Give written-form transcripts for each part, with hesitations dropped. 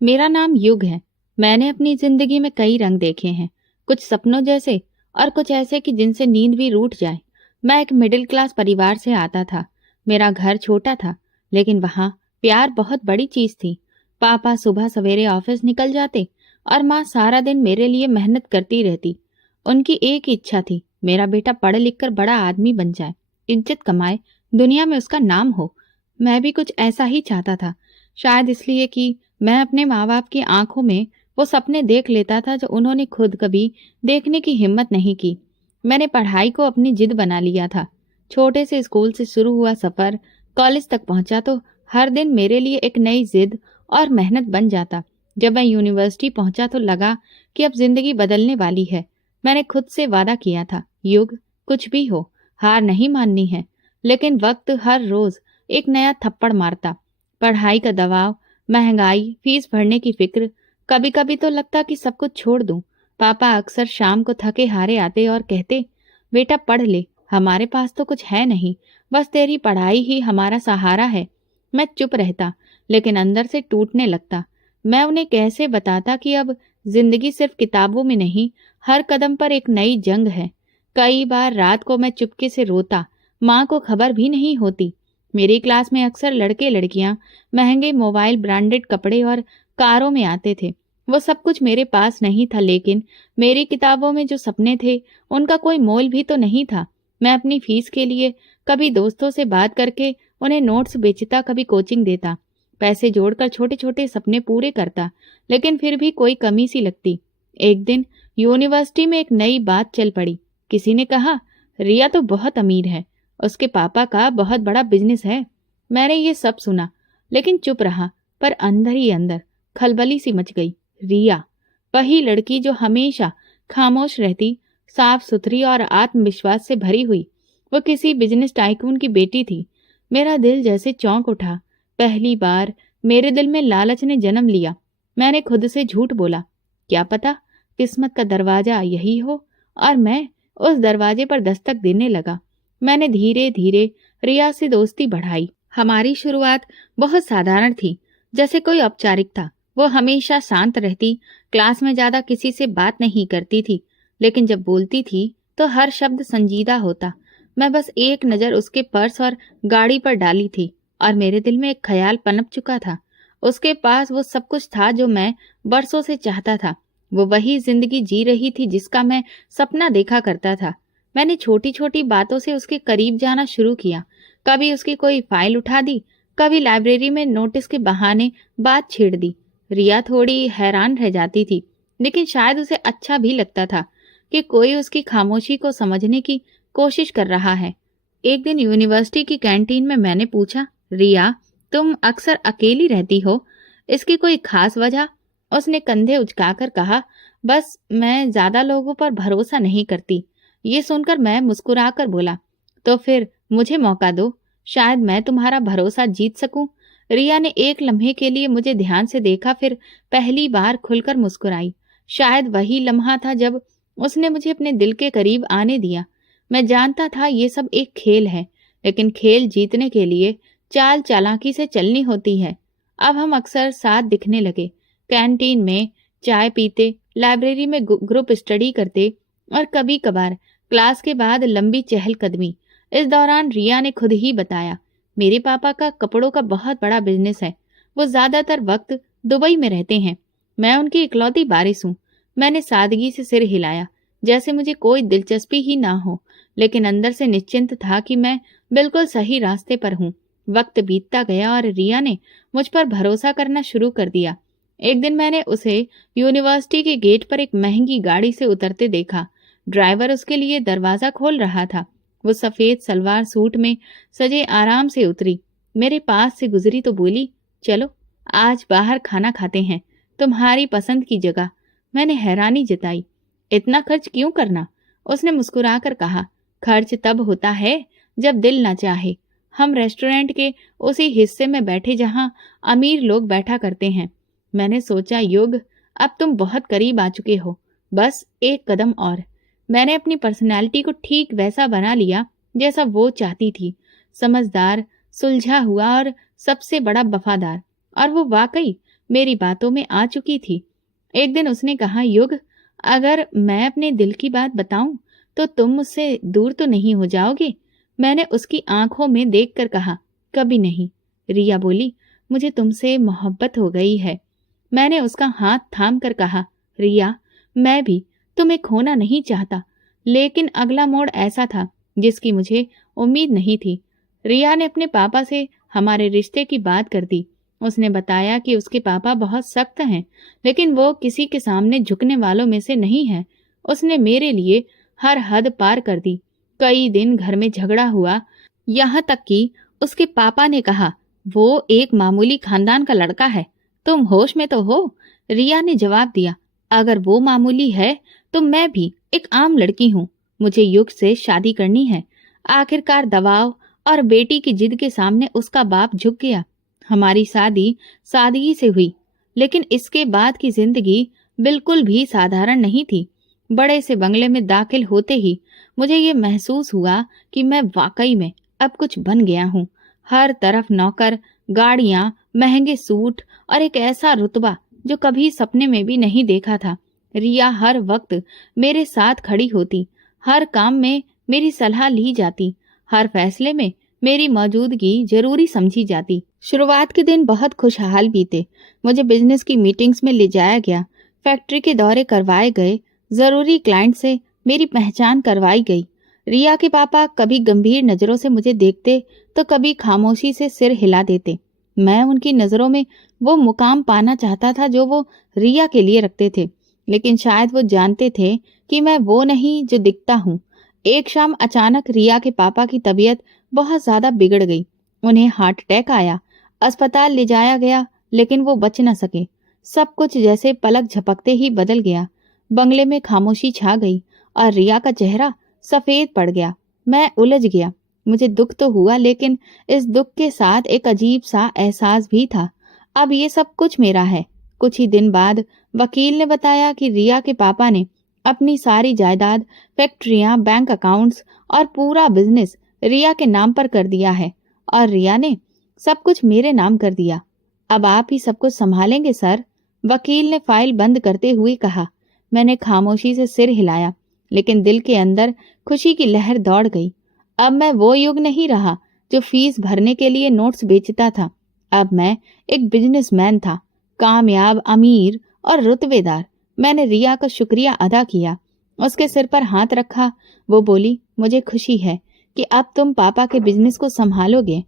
मेरा नाम युग है। मैंने अपनी जिंदगी में कई रंग देखे हैं, कुछ सपनों जैसे और कुछ ऐसे कि जिनसे नींद भी रूठ जाए। मैं एक मिडिल क्लास परिवार से आता था। मेरा घर छोटा था, लेकिन वहाँ प्यार बहुत बड़ी चीज थी। पापा सुबह सवेरे ऑफिस निकल जाते और माँ सारा दिन मेरे लिए मेहनत करती रहती। उनकी एक ही इच्छा थी, मेरा बेटा पढ़ लिख कर बड़ा आदमी बन जाए, इज्जत कमाए, दुनिया में उसका नाम हो। मैं भी कुछ ऐसा ही चाहता था, शायद इसलिए कि मैं अपने माँ बाप की आंखों में वो सपने देख लेता था जो उन्होंने खुद कभी देखने की हिम्मत नहीं की। मैंने पढ़ाई को अपनी जिद बना लिया था। छोटे से स्कूल से शुरू हुआ सफर कॉलेज तक पहुंचा तो हर दिन मेरे लिए एक नई जिद और मेहनत बन जाता। जब मैं यूनिवर्सिटी पहुंचा तो लगा कि अब जिंदगी बदलने वाली है। मैंने खुद से वादा किया था, युग, कुछ भी हो हार नहीं माननी है। लेकिन वक्त हर रोज एक नया थप्पड़ मारता। पढ़ाई का दबाव, महंगाई, फीस भरने की फिक्र, कभी कभी तो लगता कि सब कुछ छोड़ दूं। पापा अक्सर शाम को थके हारे आते और कहते, बेटा पढ़ ले, हमारे पास तो कुछ है नहीं, बस तेरी पढ़ाई ही हमारा सहारा है। मैं चुप रहता, लेकिन अंदर से टूटने लगता। मैं उन्हें कैसे बताता कि अब जिंदगी सिर्फ किताबों में नहीं, हर कदम पर एक नई जंग है। कई बार रात को मैं चुपके से रोता, माँ को खबर भी नहीं होती। मेरी क्लास में अक्सर लड़के लड़कियां महंगे मोबाइल, ब्रांडेड कपड़े और कारों में आते थे। वो सब कुछ मेरे पास नहीं था, लेकिन मेरी किताबों में जो सपने थे उनका कोई मोल भी तो नहीं था। मैं अपनी फीस के लिए कभी दोस्तों से बात करके उन्हें नोट्स बेचता, कभी कोचिंग देता, पैसे जोड़कर छोटे छोटे सपने पूरे करता, लेकिन फिर भी कोई कमी सी लगती। एक दिन यूनिवर्सिटी में एक नई बात चल पड़ी। किसी ने कहा, रिया तो बहुत अमीर है, उसके पापा का बहुत बड़ा बिजनेस है। मैंने ये सब सुना, लेकिन चुप रहा, पर अंदर ही अंदर खलबली सी मच गई। रिया, वही लड़की जो हमेशा खामोश रहती, साफ सुथरी और आत्मविश्वास से भरी हुई, वो किसी बिजनेस टाइकून की बेटी थी। मेरा दिल जैसे चौंक उठा। पहली बार मेरे दिल में लालच ने जन्म लिया। मैंने खुद से झूठ बोला, क्या पता किस्मत का दरवाजा यही हो। और मैं उस दरवाजे पर दस्तक देने लगा। मैंने धीरे धीरे रिया से दोस्ती बढ़ाई। हमारी शुरुआत बहुत साधारण थी, जैसे कोई औपचारिकता। वो हमेशा शांत रहती, क्लास में ज्यादा किसी से बात नहीं करती थी, लेकिन जब बोलती थी तो हर शब्द संजीदा होता। मैं बस एक नजर उसके पर्स और गाड़ी पर डाली थी और मेरे दिल में एक ख्याल पनप चुका था। उसके पास वो सब कुछ था जो मैं बरसों से चाहता था। वो वही जिंदगी जी रही थी जिसका मैं सपना देखा करता था। मैंने छोटी छोटी बातों से उसके करीब जाना शुरू किया। कभी उसकी कोई फाइल उठा दी, कभी लाइब्रेरी में नोटिस के बहाने बात छेड़ दी। रिया थोड़ी हैरान रह जाती थी, लेकिन शायद उसे अच्छा भी लगता था कि कोई उसकी खामोशी को समझने की कोशिश कर रहा है। एक दिन यूनिवर्सिटी की कैंटीन में मैंने पूछा, रिया, तुम अक्सर अकेली रहती हो, इसकी कोई खास वजह? उसने कंधे उचकाकर कहा, बस मैं ज्यादा लोगों पर भरोसा नहीं करती। ये सुनकर मैं मुस्कुराकर बोला, तो फिर मुझे मौका दो, शायद मैं तुम्हारा भरोसा जीत सकूं। रिया ने एक लम्हे के लिए मुझे ध्यान से देखा, फिर पहली बार खुलकर मुस्कुराई। शायद वही लम्हा था जब उसने मुझे अपने दिल के करीब आने दिया। मैं जानता था ये सब एक खेल है, लेकिन खेल जीतने के लिए चाल चालाकी से चलनी होती है। अब हम अक्सर साथ दिखने लगे, कैंटीन में चाय पीते, लाइब्रेरी में ग्रुप स्टडी करते और कभी कभार क्लास के बाद लंबी चहलकदमी। इस दौरान रिया ने खुद ही बताया, मेरे पापा का कपड़ों का बहुत बड़ा बिजनेस है, वो ज्यादातर वक्त दुबई में रहते हैं, मैं उनकी इकलौती वारिस हूँ। मैंने सादगी से सिर हिलाया, जैसे मुझे कोई दिलचस्पी ही ना हो, लेकिन अंदर से निश्चिंत था कि मैं बिल्कुल सही रास्ते पर हूँ। वक्त बीतता गया और रिया ने मुझ पर भरोसा करना शुरू कर दिया। एक दिन मैंने उसे यूनिवर्सिटी के गेट पर एक महंगी गाड़ी से उतरते देखा। ड्राइवर उसके लिए दरवाजा खोल रहा था। वो सफेद सलवार सूट में सजे आराम से उतरी, मेरे पास से गुजरी तो बोली, चलो आज बाहर खाना खाते हैं, तुम्हारी पसंद की जगह। मैंने हैरानी जताई, इतना खर्च क्यों करना? उसने मुस्कुराकर कहा, खर्च तब होता है जब दिल ना चाहे। हम रेस्टोरेंट के उसी हिस्से में बैठे जहां अमीर लोग बैठा करते हैं। मैंने सोचा, युग, अब तुम बहुत करीब आ चुके हो, बस एक कदम और। मैंने अपनी पर्सनैलिटी को ठीक वैसा बना लिया जैसा वो चाहती थी, समझदार, सुलझा हुआ और सबसे बड़ा वफादार। और वो वाकई मेरी बातों में आ चुकी थी। एक दिन उसने कहा, युग, अगर मैं अपने दिल की बात बताऊं तो तुम मुझसे दूर तो नहीं हो जाओगे? मैंने उसकी आंखों में देखकर कहा, कभी नहीं। रिया बोली, मुझे तुमसे मोहब्बत हो गई है। मैंने उसका हाथ थाम कर कहा, रिया, मैं भी तुम्हें खोना नहीं चाहता। लेकिन अगला मोड़ ऐसा था जिसकी मुझे उम्मीद नहीं थी। रिया ने अपने पापा से हमारे रिश्ते की बात कर दी। उसने बताया कि उसके पापा बहुत सख्त हैं, लेकिन वो किसी के सामने झुकने वालों में से नहीं है। उसने मेरे लिए हर हद पार कर दी। कई दिन घर में झगड़ा हुआ, यहाँ तक कि उसके पापा ने कहा, वो एक मामूली खानदान का लड़का है, तुम होश में तो हो? रिया ने जवाब दिया, अगर वो मामूली है तो मैं भी एक आम लड़की हूँ। मुझे युग से शादी करनी है। आखिरकार दबाव और बेटी की जिद के सामने उसका बाप झुक गया। हमारी शादी सादगी से हुई, लेकिन इसके बाद की जिंदगी बिल्कुल भी साधारण नहीं थी। बड़े से बंगले में दाखिल होते ही मुझे ये महसूस हुआ कि मैं वाकई में अब कुछ बन गया हूँ। हर तरफ नौकर, गाड़ियां, महंगे सूट और एक ऐसा रुतबा जो कभी सपने में भी नहीं देखा था। रिया हर वक्त मेरे साथ खड़ी होती, हर काम में मेरी सलाह ली जाती, हर फैसले में मेरी मौजूदगी जरूरी समझी जाती। शुरुआत के दिन बहुत खुशहाल बीते। मुझे बिजनेस की मीटिंग्स में ले जाया गया, फैक्ट्री के दौरे करवाए गए, जरूरी क्लाइंट से मेरी पहचान करवाई गई। रिया के पापा कभी गंभीर नजरों से मुझे देखते तो कभी खामोशी से सिर हिला देते। मैं उनकी नजरों में वो मुकाम पाना चाहता था जो वो रिया के लिए रखते थे, लेकिन शायद वो जानते थे कि मैं वो नहीं जो दिखता हूँ। एक शाम अचानक रिया के पापा की तबीयत बहुत ज्यादा बिगड़ गई। उन्हें हार्ट अटैक आया। अस्पताल ले जाया गया, लेकिन वो बच न सके। सब कुछ जैसे पलक झपकते ही बदल गया। बंगले में खामोशी छा गई और रिया का चेहरा सफेद पड़ गया। मैं उलझ गया। मुझे दुख तो हुआ, लेकिन इस दुख के साथ एक अजीब सा एहसास भी था। अब ये सब कुछ मेरा है। कुछ ही दिन बाद वकील ने बताया कि रिया के पापा ने अपनी सारी जायदाद, फैक्ट्रियां, बैंक अकाउंट्स और पूरा बिजनेस रिया के नाम पर कर दिया है, और रिया ने सब कुछ मेरे नाम कर दिया। अब आप ही सब कुछ संभालेंगे सर? वकील ने फाइल बंद करते हुए कहा। मैंने खामोशी से सिर हिलाया, लेकिन दिल के अंदर खुशी की लहर दौड़ गई। अब मैं वो युग नहीं रहा जो फीस भरने के लिए नोट्स बेचता था। अब मैं एक बिजनेसमैन था, कामयाब, अमीर और रुतबेदार। मैंने रिया का शुक्रिया अदा किया, उसके सिर पर हाथ रखा। वो बोली, मुझे खुशी है कि अब तुम पापा के बिजनेस को संभालोगे।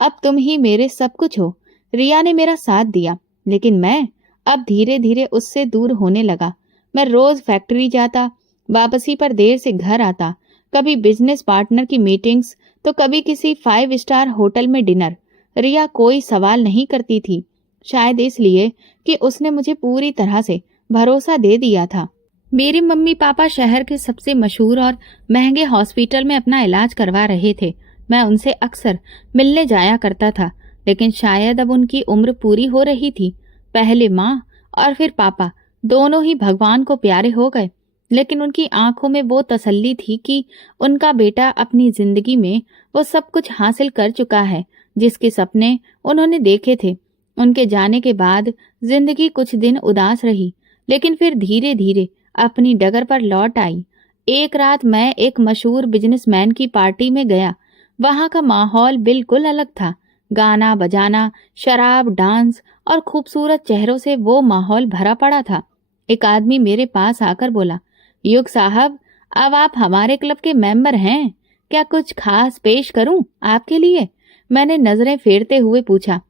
अब तुम ही मेरे सब कुछ हो। रिया ने मेरा साथ दिया, लेकिन मैं अब धीरे धीरे उससे दूर होने लगा। मैं रोज फैक्ट्री जाता, वापसी पर देर से घर आता, कभी बिजनेस पार्टनर की मीटिंग्स तो कभी किसी 5 स्टार होटल में डिनर। रिया कोई सवाल नहीं करती थी, शायद इसलिए कि उसने मुझे पूरी तरह से भरोसा दे दिया था। मेरे मम्मी पापा शहर के सबसे मशहूर और महंगे हॉस्पिटल में अपना इलाज करवा रहे थे। मैं उनसे अक्सर मिलने जाया करता था, लेकिन शायद अब उनकी उम्र पूरी हो रही थी। पहले माँ और फिर पापा दोनों ही भगवान को प्यारे हो गए, लेकिन उनकी आंखों में वो तसल्ली थी कि उनका बेटा अपनी जिंदगी में वो सब कुछ हासिल कर चुका है जिसके सपने उन्होंने देखे थे। उनके जाने के बाद जिंदगी कुछ दिन उदास रही, लेकिन फिर धीरे धीरे अपनी डगर पर लौट आई। एक रात मैं एक मशहूर बिजनेसमैन की पार्टी में गया। वहां का माहौल बिल्कुल अलग था। गाना बजाना, शराब, डांस और खूबसूरत चेहरों से वो माहौल भरा पड़ा था। एक आदमी मेरे पास आकर बोला, युग साहब, अब आप हमारे क्लब के मेंबर हैं, क्या कुछ खास पेश करूं आपके लिए? मैंने नजरें फेरते हुए पूछा,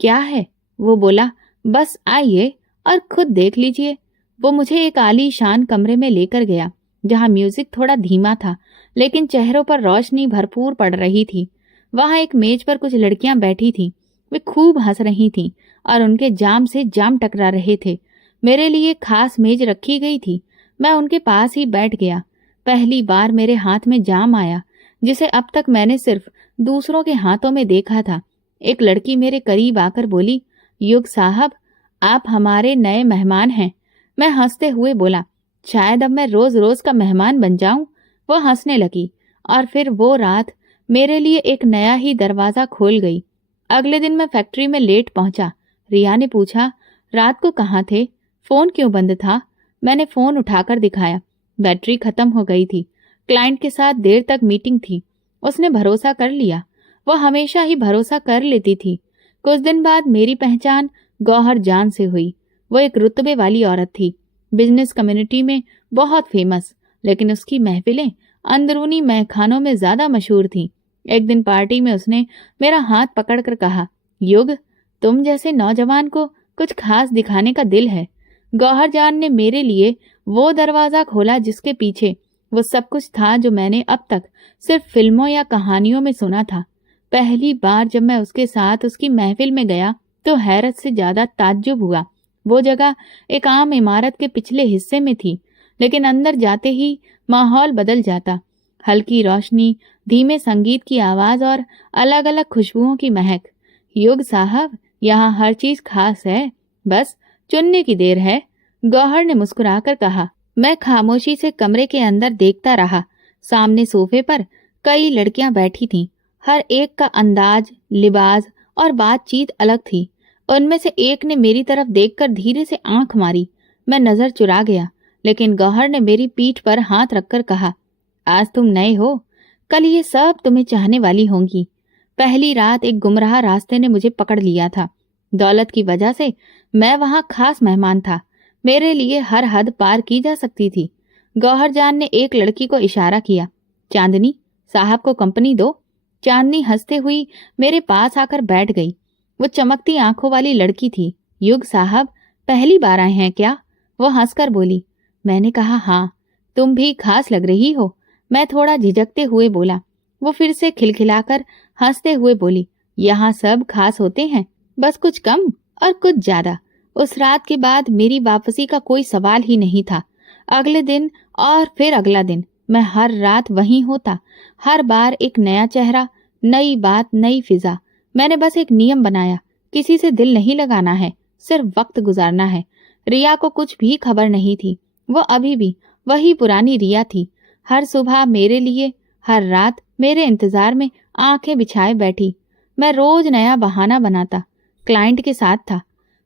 क्या है? वो बोला, बस आइए और खुद देख लीजिए। वो मुझे एक आलीशान कमरे में लेकर गया, जहां म्यूजिक थोड़ा धीमा था, लेकिन चेहरों पर रोशनी भरपूर पड़ रही थी। वहां एक मेज पर कुछ लड़कियां बैठी थीं। वे खूब हंस रही थीं और उनके जाम से जाम टकरा रहे थे। मेरे लिए खास मेज रखी गई थी। मैं उनके पास ही बैठ गया। पहली बार मेरे हाथ में जाम आया, जिसे अब तक मैंने सिर्फ दूसरों के हाथों में देखा था। एक लड़की मेरे करीब आकर बोली, युग साहब, आप हमारे नए मेहमान हैं। मैं हंसते हुए बोला, शायद अब मैं रोज रोज का मेहमान बन जाऊं। वो हंसने लगी और फिर वो रात मेरे लिए एक नया ही दरवाजा खोल गई। अगले दिन मैं फैक्ट्री में लेट पहुंचा। रिया ने पूछा, रात को कहाँ थे? फोन क्यों बंद था? मैंने फोन उठाकर दिखाया। बैटरी खत्म हो गई थी। क्लाइंट के साथ देर तक मीटिंग थी। उसने भरोसा कर लिया। वह हमेशा ही भरोसा कर लेती थी। कुछ दिन बाद मेरी पहचान गौहर जान से हुई। वो एक रुतबे वाली औरत थी, बिजनेस कम्युनिटी में बहुत फेमस, लेकिन उसकी महफिलें अंदरूनी महखानों में ज्यादा मशहूर थीं। एक दिन पार्टी में उसने मेरा हाथ पकड़कर कहा, युग, तुम जैसे नौजवान को कुछ खास दिखाने का दिल है। गौहर जान ने मेरे लिए वो दरवाजा खोला जिसके पीछे वो सब कुछ था जो मैंने अब तक सिर्फ फिल्मों या कहानियों में सुना था। पहली बार जब मैं उसके साथ उसकी महफिल में गया तो हैरत से ज्यादा ताज्जुब हुआ। वो जगह एक आम इमारत के पिछले हिस्से में थी, लेकिन अंदर जाते ही माहौल बदल जाता। हल्की रोशनी, धीमे संगीत की आवाज और अलग अलग खुशबुओं की महक। युग साहब, यहाँ हर चीज खास है, बस चुनने की देर है, गौहर ने मुस्कुराकर कहा। मैं खामोशी से कमरे के अंदर देखता रहा। सामने सोफे पर कई लड़कियां बैठी थीं। हर एक का अंदाज, लिबास और बातचीत अलग थी। उनमें से एक ने मेरी तरफ देखकर धीरे से आंख मारी। मैं नजर चुरा गया, लेकिन गौहर ने मेरी पीठ पर हाथ रखकर कहा, आज तुम नए हो, कल ये सब तुम्हें चाहने वाली होंगी। पहली रात एक गुमराह रास्ते ने मुझे पकड़ लिया था। दौलत की वजह से मैं वहां खास मेहमान था। मेरे लिए हर हद पार की जा सकती थी। गौहर जान ने एक लड़की को इशारा किया, चांदनी, साहब को कंपनी दो। चांदनी हंसते हुई मेरे पास आकर बैठ गई। वो चमकती आंखों वाली लड़की थी। युग साहब, पहली बार आए हैं क्या? वो हंसकर बोली। मैंने कहा, हाँ, तुम भी खास लग रही हो। मैं थोड़ा झिझकते हुए बोला। वो फिर से खिलखिलाकर हंसते हुए बोली, यहाँ सब खास होते हैं, बस कुछ कम और कुछ ज्यादा। उस रात के बाद मेरी वापसी का कोई सवाल ही नहीं था। अगले दिन और फिर अगला दिन मैं हर रात वहीं होता। हर बार एक नया चेहरा, नई बात, नई फिजा। मैंने बस एक नियम बनाया, किसी से दिल नहीं लगाना है, सिर्फ वक्त गुजारना है। रिया को कुछ भी खबर नहीं थी। वो अभी भी वही पुरानी रिया थी। हर सुबह मेरे लिए, हर रात मेरे इंतजार में आंखें बिछाए बैठी। मैं रोज नया बहाना बनाता। क्लाइंट के साथ था,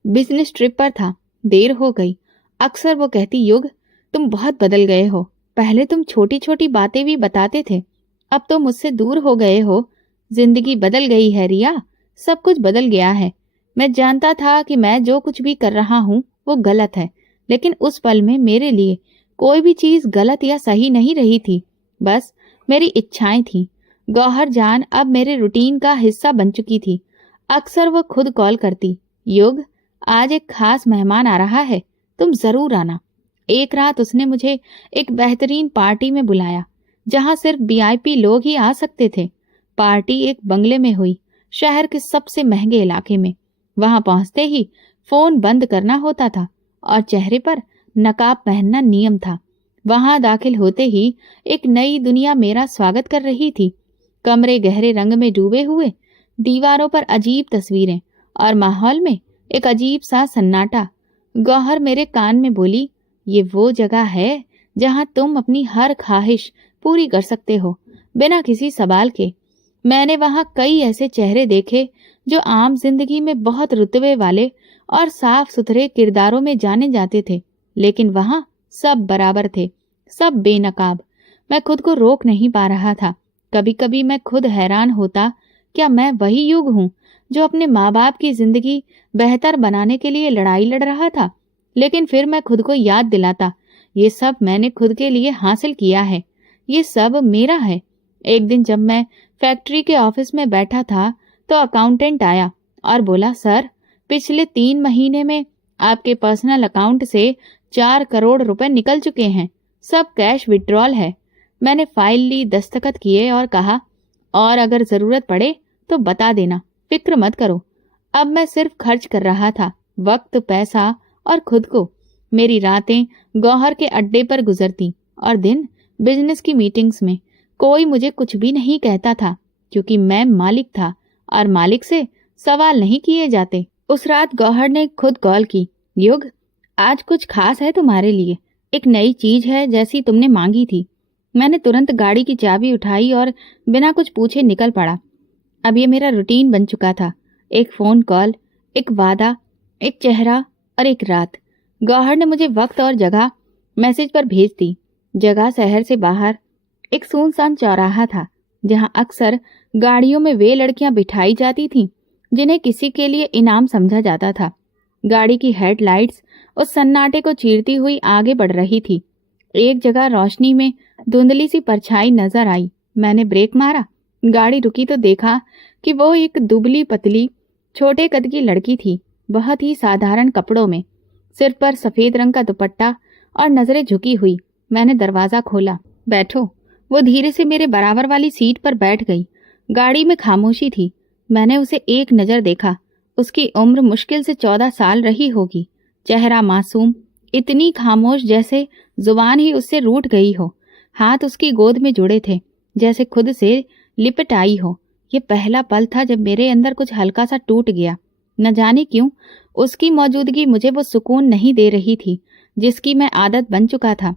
बिजनेस ट्रिप पर था, देर हो गई। अक्सर वो कहती, युग, तुम बहुत बदल गए हो। पहले तुम छोटी छोटी बातें भी बताते थे, अब तो मुझसे दूर हो गए हो। जिंदगी बदल गई है रिया, सब कुछ बदल गया है। मैं जानता था कि मैं जो कुछ भी कर रहा हूँ वो गलत है, लेकिन उस पल में मेरे लिए कोई भी चीज गलत या सही नहीं रही थी, बस मेरी इच्छाएं थी। गौहर जान अब मेरे रूटीन का हिस्सा बन चुकी थी। अक्सर वो खुद कॉल करती, युग, आज एक खास मेहमान आ रहा है, तुम जरूर आना। एक रात उसने मुझे एक बेहतरीन पार्टी में बुलाया, जहां सिर्फ वीआईपी लोग ही आ सकते थे। पार्टी एक बंगले में हुई, शहर के सबसे महंगे इलाके में। वहां पहुंचते ही फोन बंद करना होता था और चेहरे पर नकाब पहनना नियम था। वहां दाखिल होते ही एक नई दुनिया मेरा स्वागत कर रही थी। कमरे गहरे रंग में डूबे हुए, दीवारों पर अजीब तस्वीरें और माहौल में एक अजीब सा सन्नाटा। गौहर मेरे कान में बोली, ये वो जगह है जहां तुम अपनी हर ख्वाहिश पूरी कर सकते हो, बिना किसी सवाल के। मैंने वहां कई ऐसे चेहरे देखे जो आम जिंदगी में बहुत रुतबे वाले और साफ सुथरे किरदारों में जाने जाते थे, लेकिन वहां सब बराबर थे, सब बेनकाब। मैं खुद को रोक नहीं पा रहा था। कभी कभी मैं खुद हैरान होता, क्या मैं वही युग हूँ जो अपने माँ बाप की जिंदगी बेहतर बनाने के लिए लड़ाई लड़ रहा था? लेकिन फिर मैं खुद को याद दिलाता, ये सब मैंने खुद के लिए हासिल किया है, ये सब मेरा है। एक दिन जब मैं फैक्ट्री के ऑफिस में बैठा था तो अकाउंटेंट आया और बोला, सर, पिछले 3 महीने में आपके पर्सनल अकाउंट से 4 करोड़ रुपए निकल चुके हैं, सब कैश विड्रॉल है। मैंने फाइल ली, दस्तखत किए और कहा, और अगर जरूरत पड़े तो बता देना, फिक्र मत करो। अब मैं सिर्फ खर्च कर रहा था, वक्त, पैसा और खुद को। मेरी रातें गौहर के अड्डे पर गुजरती और दिन बिजनेस की मीटिंग्स में। कोई मुझे कुछ भी नहीं कहता था, क्योंकि मैं मालिक था और मालिक से सवाल नहीं किए जाते। उस रात गौहर ने खुद कॉल की, युग, आज कुछ खास है तुम्हारे लिए, एक नई चीज है जैसी तुमने मांगी थी। मैंने तुरंत गाड़ी की चाबी उठाई और बिना कुछ पूछे निकल पड़ा। अब ये मेरा रूटीन बन चुका था, एक फोन कॉल, एक वादा, एक चेहरा और एक रात। गौहर ने मुझे वक्त और जगह मैसेज पर भेज दी। जगह शहर से बाहर एक सुनसान चौराहा था, जहां अक्सर गाड़ियों में वे लड़कियां बिठाई जाती थीं जिन्हें किसी के लिए इनाम समझा जाता था। गाड़ी की हेडलाइट्स उस सन्नाटे को चीरती हुई आगे बढ़ रही थी। एक जगह रोशनी में धुंधली सी परछाई नजर आई। मैंने ब्रेक मारा। गाड़ी रुकी तो देखा कि वो एक दुबली पतली छोटे कद की लड़की थी, बहुत ही साधारण कपड़ों में, सिर पर सफेद रंग का दुपट्टा और नजरें झुकी हुई। मैंने दरवाजा खोला। बैठो। वो धीरे से मेरे बराबर वाली सीट पर बैठ गई। गाड़ी में खामोशी थी। मैंने उसे एक नजर देखा। उसकी उम्र मुश्किल से 14 साल रही होगी। चेहरा मासूम, इतनी खामोश जैसे जुबान ही उससे रूठ गई हो। हाथ उसकी गोद में जुड़े थे, जैसे खुद से लिपट आई हो। ये पहला पल था जब मेरे अंदर कुछ हल्का सा टूट गया। न जाने क्यों उसकी मौजूदगी मुझे वो सुकून नहीं दे रही थी जिसकी मैं आदत बन चुका था।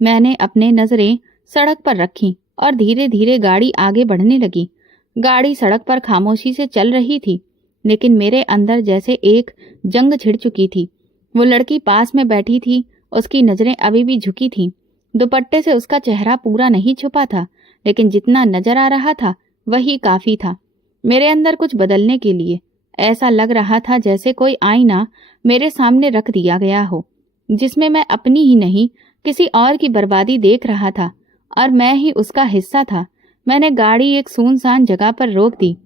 मैंने अपने नजरें सड़क पर रखी और धीरे धीरे गाड़ी आगे बढ़ने लगी। गाड़ी सड़क पर खामोशी से चल रही थी, लेकिन मेरे अंदर जैसे एक जंग छिड़ चुकी थी। वो लड़की पास में बैठी थी, उसकी नजरें अभी भी झुकी थीं। दुपट्टे से उसका चेहरा पूरा नहीं छुपा था, लेकिन जितना नजर आ रहा था वही काफी था मेरे अंदर कुछ बदलने के लिए। ऐसा लग रहा था जैसे कोई आईना मेरे सामने रख दिया गया हो, जिसमें मैं अपनी ही नहीं किसी और की बर्बादी देख रहा था, और मैं ही उसका हिस्सा था। मैंने गाड़ी एक सुनसान जगह पर रोक दी।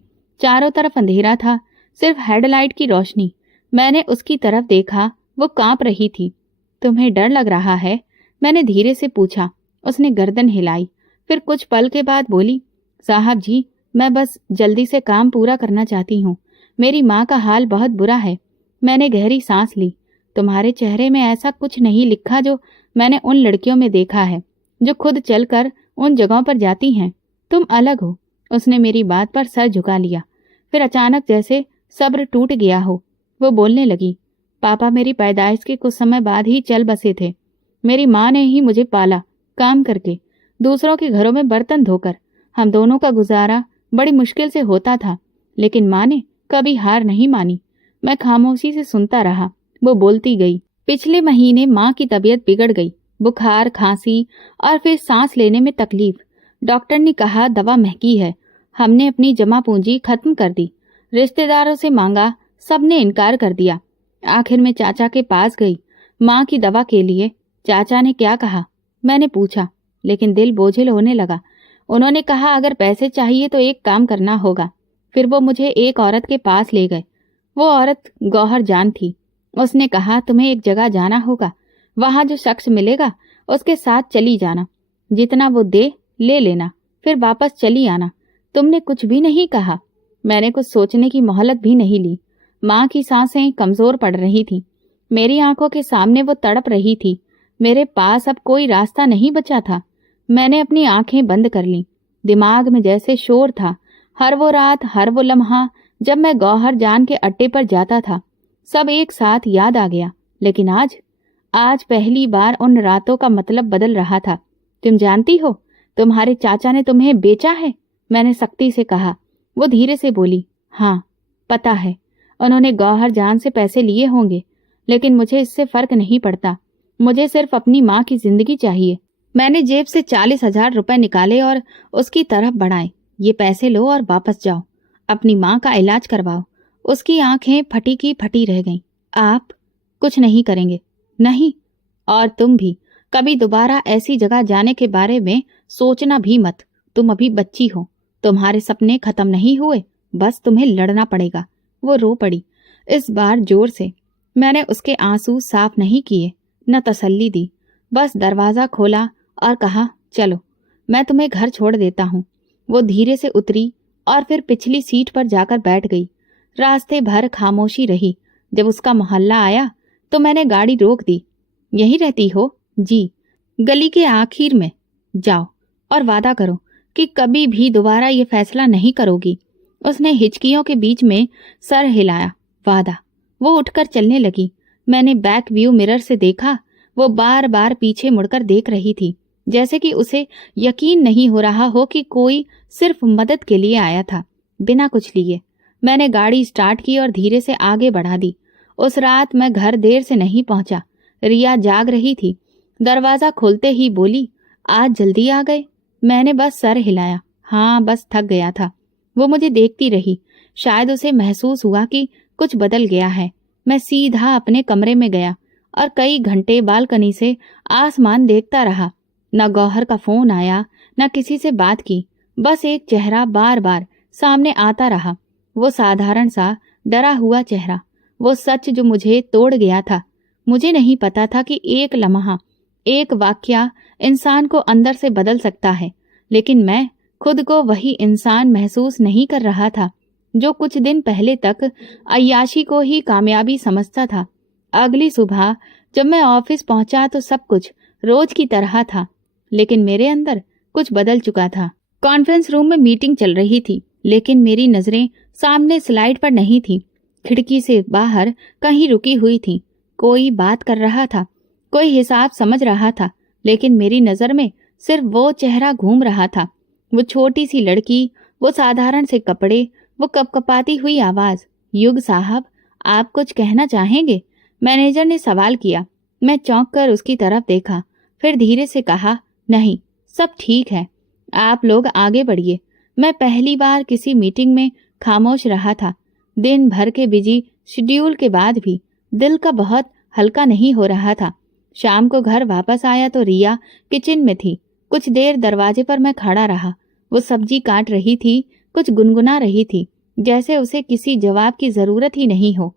चारों तरफ अंधेरा था, सिर्फ हेडलाइट की रोशनी। मैंने उसकी तरफ देखा। वो कांप रही थी। तुम्हें डर लग रहा है? मैंने धीरे से पूछा। उसने गर्दन हिलाई, फिर कुछ पल के बाद बोली, साहब जी, मैं बस जल्दी से काम पूरा करना चाहती हूँ। मेरी माँ का हाल बहुत बुरा है। मैंने गहरी सांस ली। तुम्हारे चेहरे में ऐसा कुछ नहीं लिखा जो मैंने उन लड़कियों में देखा है जो खुद चलकर उन जगहों पर जाती हैं। तुम अलग हो। उसने मेरी बात पर सर झुका लिया। फिर अचानक जैसे सब्र टूट गया हो, वो बोलने लगी, पापा मेरी पैदाइश के कुछ समय बाद ही चल बसे थे। मेरी माँ ने ही मुझे पाला, काम करके, दूसरों के घरों में बर्तन धोकर। हम दोनों का गुजारा बड़ी मुश्किल से होता था, लेकिन माँ ने कभी हार नहीं मानी। मैं खामोशी से सुनता रहा। वो बोलती गई। पिछले महीने माँ की तबीयत बिगड़ गई। बुखार, खांसी और फिर सांस लेने में तकलीफ। डॉक्टर ने कहा दवा महंगी है। हमने अपनी जमा पूंजी खत्म कर दी, रिश्तेदारों से मांगा, सबने इनकार कर दिया। आखिर में चाचा के पास गई माँ की दवा के लिए। चाचा ने क्या कहा? मैंने पूछा, लेकिन दिल बोझिल होने लगा। उन्होंने कहा अगर पैसे चाहिए तो एक काम करना होगा। फिर वो मुझे एक औरत के पास ले गए। वो औरत गौहर जान थी। उसने कहा तुम्हें एक जगह जाना होगा, वहां जो शख्स मिलेगा उसके साथ चली जाना, जितना वो दे ले लेना, फिर वापस चली आना। तुमने कुछ भी नहीं कहा। मैंने कुछ सोचने की मोहलत भी नहीं ली। माँ की सांसें कमजोर पड़ रही थी। मेरी आंखों के सामने वो तड़प रही थी। मेरे पास अब कोई रास्ता नहीं बचा था। मैंने अपनी आंखें बंद कर लीं। दिमाग में जैसे शोर था। हर वो रात, हर वो लम्हा जब मैं गौहर जान के अड्डे पर जाता था, सब एक साथ याद आ गया। लेकिन आज पहली बार उन रातों का मतलब बदल रहा था। तुम जानती हो, तुम्हारे चाचा ने तुम्हें बेचा है? मैंने सख्ती से कहा। वो धीरे से बोली, हाँ पता है। उन्होंने गौहर जान से पैसे लिए होंगे, लेकिन मुझे इससे फर्क नहीं पड़ता। मुझे सिर्फ अपनी माँ की जिंदगी चाहिए। मैंने जेब से 40,000 रुपए निकाले और उसकी तरफ बढ़ाए। ये पैसे लो और वापस जाओ, अपनी माँ का इलाज करवाओ। उसकी आंखें फटी की फटी रह गईं। आप कुछ नहीं करेंगे? नहीं, और तुम भी कभी दोबारा ऐसी जगह जाने के बारे में सोचना भी मत। तुम अभी बच्ची हो, तुम्हारे सपने खत्म नहीं हुए, बस तुम्हें लड़ना पड़ेगा। वो रो पड़ी, इस बार जोर से। मैंने उसके आंसू साफ नहीं किए, न तसल्ली दी, बस दरवाजा खोला और कहा, चलो मैं तुम्हें घर छोड़ देता हूँ। वो धीरे से उतरी और फिर पिछली सीट पर जाकर बैठ गई। रास्ते भर खामोशी रही। जब उसका मोहल्ला आया तो मैंने गाड़ी रोक दी। यहीं रहती हो? जी। गली के आखिर में। जाओ और वादा करो कि कभी भी दोबारा ये फैसला नहीं करोगी। उसने हिचकियों के बीच में सर हिलाया। वादा। वो उठकर चलने लगी। मैंने बैक व्यू मिरर से देखा। वो बार बार पीछे मुड़कर देख रही थी, जैसे कि उसे यकीन नहीं हो रहा हो कि कोई सिर्फ मदद के लिए आया था, बिना कुछ लिए। मैंने गाड़ी स्टार्ट की और धीरे से आगे बढ़ा दी। उस रात मैं घर देर से नहीं पहुंचा। रिया जाग रही थी। दरवाजा खोलते ही बोली, आज जल्दी आ गए। मैंने बस सर हिलाया। हाँ, बस थक गया था। वो मुझे देखती रही। शायद उसे महसूस हुआ कि कुछ बदल गया है। मैं सीधा अपने कमरे में गया और कई घंटे बालकनी से आसमान देखता रहा। न गौहर का फोन आया, न किसी से बात की। बस एक चेहरा बार बार सामने आता रहा, वो साधारण सा डरा हुआ चेहरा, वो सच जो मुझे तोड़ गया था। मुझे नहीं पता था कि एक लम्हा, एक वाकया इंसान को अंदर से बदल सकता है, लेकिन मैं खुद को वही इंसान महसूस नहीं कर रहा था जो कुछ दिन पहले तक अय्याशी को ही कामयाबी समझता था। अगली सुबह जब मैं ऑफिस पहुंचा तो सब कुछ रोज की तरह था, लेकिन मेरे अंदर कुछ बदल चुका था। कॉन्फ्रेंस रूम में मीटिंग चल रही थी, लेकिन मेरी नजरें सामने स्लाइड पर नहीं थी। खिड़की से बाहर कहीं रुकी हुई थी। कोई बात कर रहा था, कोई हिसाब समझ रहा था, लेकिन मेरी नजर में सिर्फ वो चेहरा घूम रहा था। वो छोटी सी लड़की, वो साधारण से कपड़े, वो कपकपाती हुई आवाज। युग साहब, आप कुछ कहना चाहेंगे? मैनेजर ने सवाल किया। मैं चौंक कर उसकी तरफ देखा, फिर धीरे से कहा, नहीं, सब ठीक है, आप लोग आगे बढ़िए। मैं पहली बार किसी मीटिंग में खामोश रहा था। दिन भर के बिजी शेड्यूल के बाद भी दिल का बहुत हल्का नहीं हो रहा था। शाम को घर वापस आया तो रिया किचन में थी। कुछ देर दरवाजे पर मैं खड़ा रहा। वो सब्जी काट रही थी, कुछ गुनगुना रही थी, जैसे उसे किसी जवाब की जरूरत ही नहीं हो।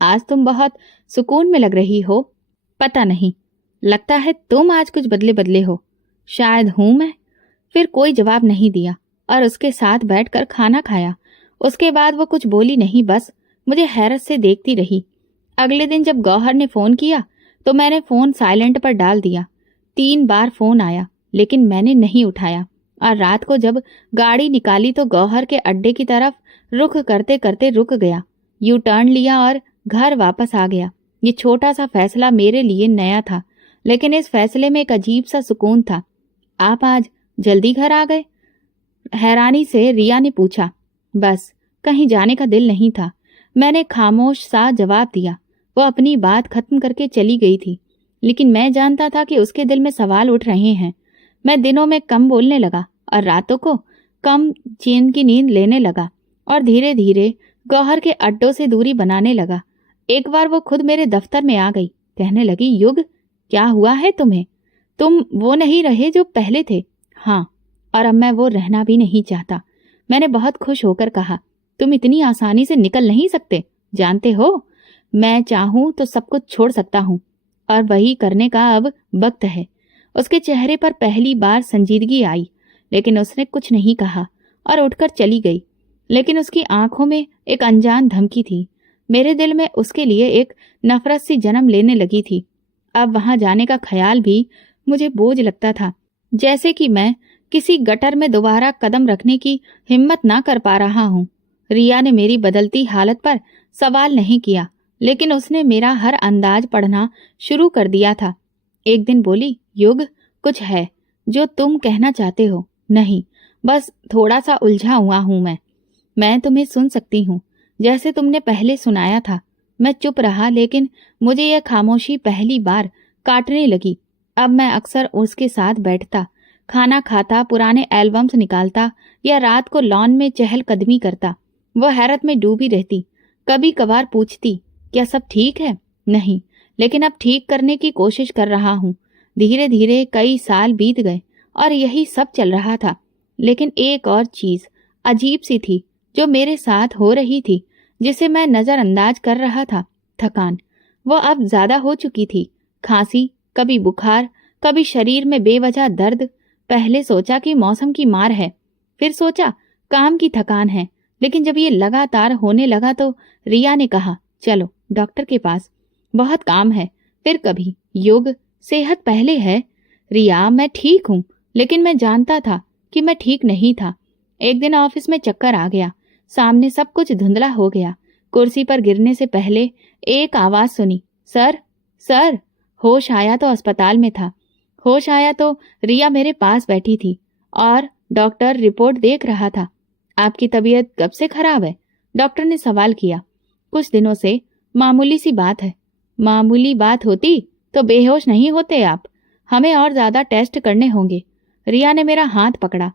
आज तुम बहुत सुकून में लग रही हो। पता नहीं, लगता है तुम आज कुछ बदले बदले हो। शायद हूं मैं। फिर कोई जवाब नहीं दिया और उसके साथ बैठकर खाना खाया। उसके बाद वो कुछ बोली नहीं, बस मुझे हैरत से देखती रही। अगले दिन जब गौहर ने फोन किया तो मैंने फोन साइलेंट पर डाल दिया। 3 बार फोन आया, लेकिन मैंने नहीं उठाया। और रात को जब गाड़ी निकाली तो गौहर के अड्डे की तरफ रुख करते करते रुक गया। यू टर्न लिया और घर वापस आ गया। ये छोटा सा फैसला मेरे लिए नया था, लेकिन इस फैसले में एक अजीब सा सुकून था। आप आज जल्दी घर आ गए? हैरानी से रिया ने पूछा। बस, कहीं जाने का दिल नहीं था, मैंने खामोश सा जवाब दिया। वो अपनी बात खत्म करके चली गई थी, लेकिन मैं जानता था कि उसके दिल में सवाल उठ रहे हैं। मैं दिनों में कम बोलने लगा और रातों को कम चैन की नींद लेने लगा और धीरे धीरे गौहर के अड्डों से दूरी बनाने लगा। एक बार वो खुद मेरे दफ्तर में आ गई, कहने लगी, युग, क्या हुआ है तुम्हें? तुम वो नहीं रहे जो पहले थे। हाँ, और अब मैं वो रहना भी नहीं चाहता। मैंने बहुत खुश होकर कहा, तुम इतनी आसानी से निकल नहीं सकते, जानते हो। मैं चाहूं तो सब कुछ छोड़ सकता हूं, और वही करने का अब वक्त है। उसके चेहरे पर पहली बार संजीदगी आई, लेकिन उसने कुछ नहीं कहा और उठकर चली गई। लेकिन उसकी आंखों में एक अनजान धमकी थी। मेरे दिल में उसके लिए एक नफरत सी जन्म लेने लगी थी। अब वहां जाने का ख्याल भी मुझे बोझ लगता था, जैसे कि मैं किसी गटर में दोबारा कदम रखने की हिम्मत ना कर पा रहा हूं। रिया ने मेरी बदलती हालत पर सवाल नहीं किया, लेकिन उसने मेरा हर अंदाज पढ़ना शुरू कर दिया था। एक दिन बोली, युग, कुछ है जो तुम कहना चाहते हो? नहीं, बस थोड़ा सा उलझा हुआ हूं मैं तुम्हें सुन सकती हूँ, जैसे तुमने पहले सुनाया था। मैं चुप रहा, लेकिन मुझे यह खामोशी पहली बार काटने लगी। अब मैं अक्सर उसके साथ बैठता, खाना खाता, पुराने एल्बम्स निकालता या रात को लॉन में चहलकदमी करता। वो हैरत में डूबी रहती। कभी कभार पूछती, क्या सब ठीक है? नहीं, लेकिन अब ठीक करने की कोशिश कर रहा हूँ। धीरे धीरे कई साल बीत गए और यही सब चल रहा था। लेकिन एक और चीज अजीब सी थी जो मेरे साथ हो रही थी, जिसे मैं नजरअंदाज कर रहा था। थकान। वो अब ज्यादा हो चुकी थी। खांसी, कभी बुखार, कभी शरीर में बेवजह दर्द। पहले सोचा कि मौसम की मार है, फिर सोचा काम की थकान है, लेकिन जब ये लगातार होने लगा तो रिया ने कहा, चलो डॉक्टर के पास, बहुत काम है। फिर कभी, योग, सेहत पहले है। रिया, मैं ठीक हूँ, लेकिन मैं जानता था कि मैं ठीक नहीं था। एक दिन ऑफिस में चक्कर आ गया, सामने सब कुछ धुंधला हो गया। कुर्सी पर गिरने से पहले एक आवाज सुनी, सर, सर। होश आया तो अस्पताल में था। होश आया तो रिया मेरे पास बैठी थी और डॉक्टर रिपोर्ट देख रहा था। आपकी तबीयत कब से खराब है? डॉक्टर ने सवाल किया। कुछ दिनों से। मामूली सी बात है। मामूली बात होती तो बेहोश नहीं होते आप। हमें और ज्यादा टेस्ट करने होंगे। रिया ने मेरा हाथ पकड़ा।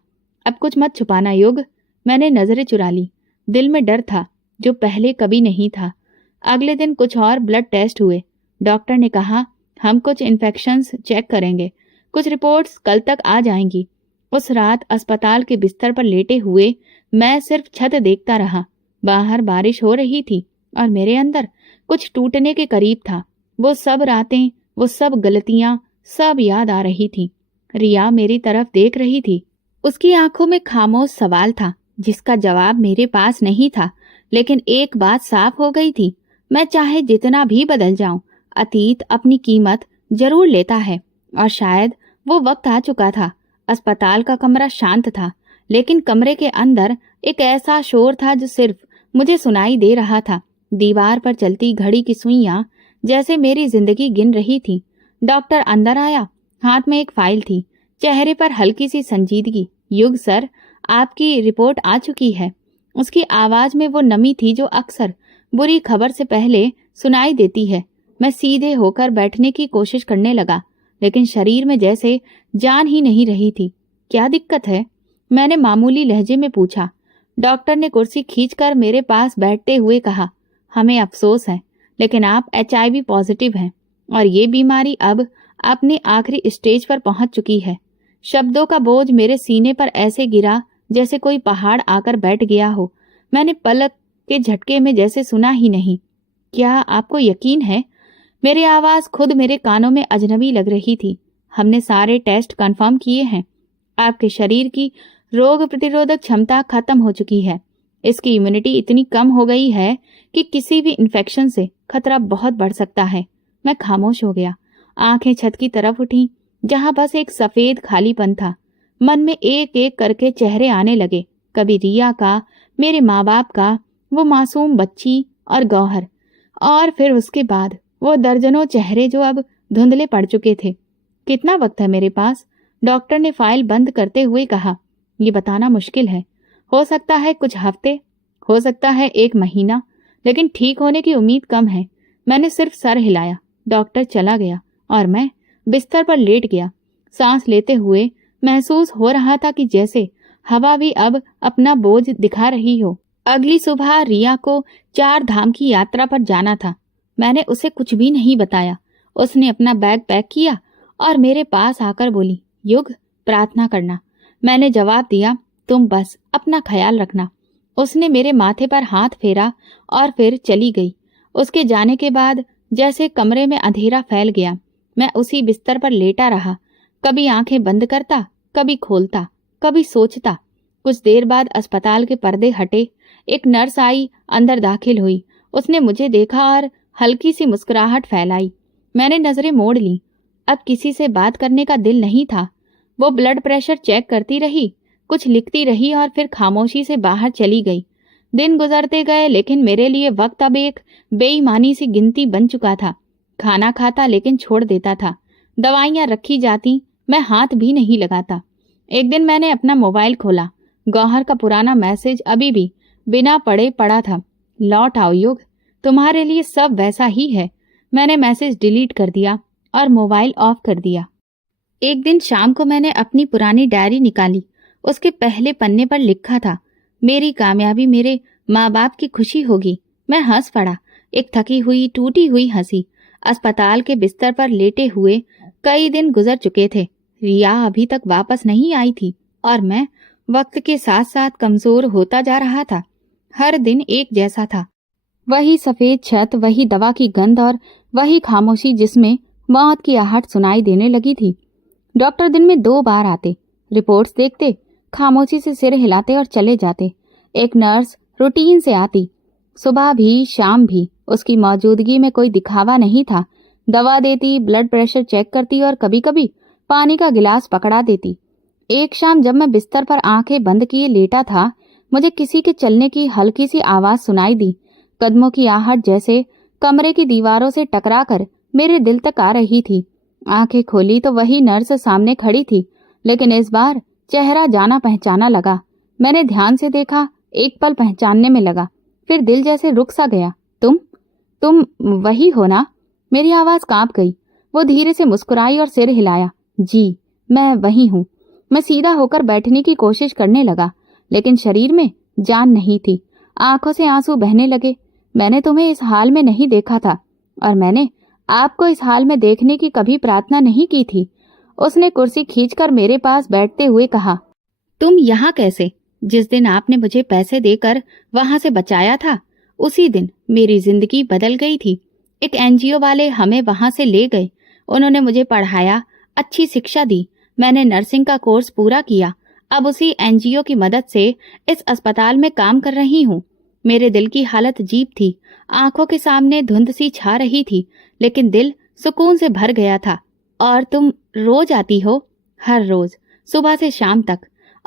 अब कुछ मत छुपाना युग। मैंने नजरें चुरा ली। दिल में डर था जो पहले कभी नहीं था। अगले दिन कुछ और ब्लड टेस्ट हुए। डॉक्टर ने कहा हम कुछ इन्फेक्शंस चेक करेंगे, कुछ रिपोर्ट्स कल तक आ जाएंगी। उस रात अस्पताल के बिस्तर पर लेटे हुए मैं सिर्फ छत देखता रहा। बाहर बारिश हो रही थी और मेरे अंदर कुछ टूटने के करीब था। वो सब रातें, वो सब गलतियां, सब याद आ रही थी। रिया मेरी तरफ देख रही थी। उसकी आंखों में खामोश सवाल था जिसका जवाब मेरे पास नहीं था। लेकिन एक बात साफ हो गई थी, मैं चाहे जितना भी बदल जाऊं, अतीत अपनी कीमत जरूर लेता है। और शायद वो वक्त आ चुका था। अस्पताल का कमरा शांत था, लेकिन कमरे के अंदर एक ऐसा शोर था जो सिर्फ मुझे सुनाई दे रहा था। दीवार पर चलती घड़ी की सुइयां जैसे मेरी जिंदगी गिन रही थी। डॉक्टर अंदर आया। हाथ में एक फाइल थी, चेहरे पर हल्की सी संजीदगी। युग सर, आपकी रिपोर्ट आ चुकी है। उसकी आवाज में वो नमी थी जो अक्सर बुरी खबर से पहले सुनाई देती है। मैं सीधे होकर बैठने की कोशिश करने लगा, लेकिन शरीर में जैसे जान ही नहीं रही थी। क्या दिक्कत है? मैंने मामूली लहजे में पूछा। डॉक्टर ने कुर्सी खींचकर मेरे पास बैठते हुए कहा, हमें अफसोस है, लेकिन आप HIV पॉजिटिव हैं और ये बीमारी अब अपने आखिरी स्टेज पर पहुंच चुकी है। शब्दों का बोझ मेरे सीने पर ऐसे गिरा जैसे कोई पहाड़ आकर बैठ गया हो। मैंने पलक के झटके में जैसे सुना ही नहीं। क्या आपको यकीन है? मेरी आवाज खुद मेरे कानों में अजनबी लग रही थी। हमने सारे टेस्ट कंफर्म किए हैं। आपके शरीर की रोग प्रतिरोधक क्षमता खत्म हो चुकी है। इसकी इम्यूनिटी इतनी कम हो गई है कि किसी भी इन्फेक्शन से खतरा बहुत बढ़ सकता है। मैं खामोश हो गया। आंखें छत की तरफ उठी जहां बस एक सफेद खालीपन था। मन में एक एक करके चेहरे आने लगे। कभी रिया का, मेरे माँ बाप का, वो मासूम बच्ची और गौहर, और फिर उसके बाद वो दर्जनों चेहरे जो अब धुंधले पड़ चुके थे। कितना वक्त है मेरे पास? डॉक्टर ने फाइल बंद करते हुए कहा। ये बताना मुश्किल है। हो सकता है कुछ हफ्ते, हो सकता है 1 महीना, लेकिन ठीक होने की उम्मीद कम है। मैंने सिर्फ सर हिलाया। डॉक्टर चला गया और मैं बिस्तर पर लेट गया। सांस लेते हुए महसूस हो रहा था कि जैसे हवा भी अब अपना बोझ दिखा रही हो। अगली सुबह रिया को 4 धाम की यात्रा पर जाना था। मैंने उसे कुछ भी नहीं बताया। उसने अपना बैग पैक किया और मेरे पास आकर बोली, युग, प्रार्थना करना। मैंने जवाब दिया, तुम बस अपना ख्याल रखना। उसने मेरे माथे पर हाथ फेरा और फिर चली गई। उसके जाने के बाद जैसे कमरे में अंधेरा फैल गया। मैं उसी बिस्तर पर लेटा रहा, कभी आंखें बंद करता, कभी खोलता, कभी सोचता। कुछ देर बाद अस्पताल के पर्दे हटे। एक नर्स आई, अंदर दाखिल हुई। उसने मुझे देखा और हल्की सी मुस्कुराहट फैलाई। मैंने नजरें मोड़ ली। अब किसी से बात करने का दिल नहीं था। वो ब्लड प्रेशर चेक करती रही, कुछ लिखती रही और फिर खामोशी से बाहर चली गई। दिन गुजरते गए, लेकिन मेरे लिए वक्त अब एक बेईमानी सी गिनती बन चुका था। खाना खाता लेकिन छोड़ देता था। दवाइयां रखी जाती, मैं हाथ भी नहीं लगाता। एक दिन मैंने अपना मोबाइल खोला। गौहर का पुराना मैसेज अभी भी बिना पढ़े पड़ा था। लौट आओ युग, तुम्हारे लिए सब वैसा ही है। मैंने मैसेज डिलीट कर दिया और मोबाइल ऑफ कर दिया। एक दिन शाम को मैंने अपनी पुरानी डायरी निकाली। उसके पहले पन्ने पर लिखा था, मेरी कामयाबी मेरे माँ बाप की खुशी होगी। मैं हंस पड़ा, एक थकी हुई टूटी हुई हंसी। अस्पताल के बिस्तर पर लेटे हुए कई दिन गुजर चुके थे। रिया अभी तक वापस नहीं आई थी और मैं वक्त के साथ साथ कमजोर होता जा रहा था। हर दिन एक जैसा था। वही सफेद छत, वही दवा की गंध और वही खामोशी जिसमें मौत की आहट सुनाई देने लगी थी। डॉक्टर दिन में 2 बार आते, रिपोर्ट्स देखते, खामोशी से सिर हिलाते और चले जाते। एक नर्स रूटीन से आती, सुबह भी शाम भी। उसकी मौजूदगी में कोई दिखावा नहीं था। दवा देती, ब्लड प्रेशर चेक करती और कभी कभी पानी का गिलास पकड़ा देती। एक शाम जब मैं बिस्तर पर आंखें बंद किए लेटा था, मुझे किसी के चलने की हल्की सी आवाज सुनाई दी। कदमों की आहट जैसे कमरे की दीवारों से टकराकर मेरे दिल तक आ रही थी। आंखें खोली तो वही नर्स सामने खड़ी थी, लेकिन इस बार चेहरा जाना पहचाना लगा। मैंने ध्यान से देखा, एक पल पहचानने में लगा, फिर दिल जैसे रुक सा गया। तुम? तुम वही हो ना? मेरी आवाज कांप गई। वो धीरे से मुस्कुराई और सिर हिलाया। जी, मैं वही हूँ। मैं सीधा होकर बैठने की कोशिश करने लगा, लेकिन शरीर में जान नहीं थी। आंखों से आंसू बहने लगे। मैंने तुम्हें इस हाल में नहीं देखा था और मैंने आपको इस हाल में देखने की कभी प्रार्थना नहीं की थी। उसने कुर्सी खींचकर मेरे पास बैठते हुए कहा, तुम यहाँ कैसे? जिस दिन आपने मुझे पैसे देकर वहां से बचाया था, उसी दिन मेरी जिंदगी बदल गई थी। एक एनजीओ वाले हमें वहां से ले गए। उन्होंने मुझे पढ़ाया, अच्छी शिक्षा दी। मैंने नर्सिंग का कोर्स पूरा किया। अब उसी एनजीओ की मदद से इस अस्पताल में काम कर रही हूँ। मेरे दिल की हालत अजीब थी। आंखों के सामने धुंध सी छा रही थी, लेकिन दिल सुकून से भर गया था। और तुम रोज आती हो? हर रोज, सुबह से शाम तक,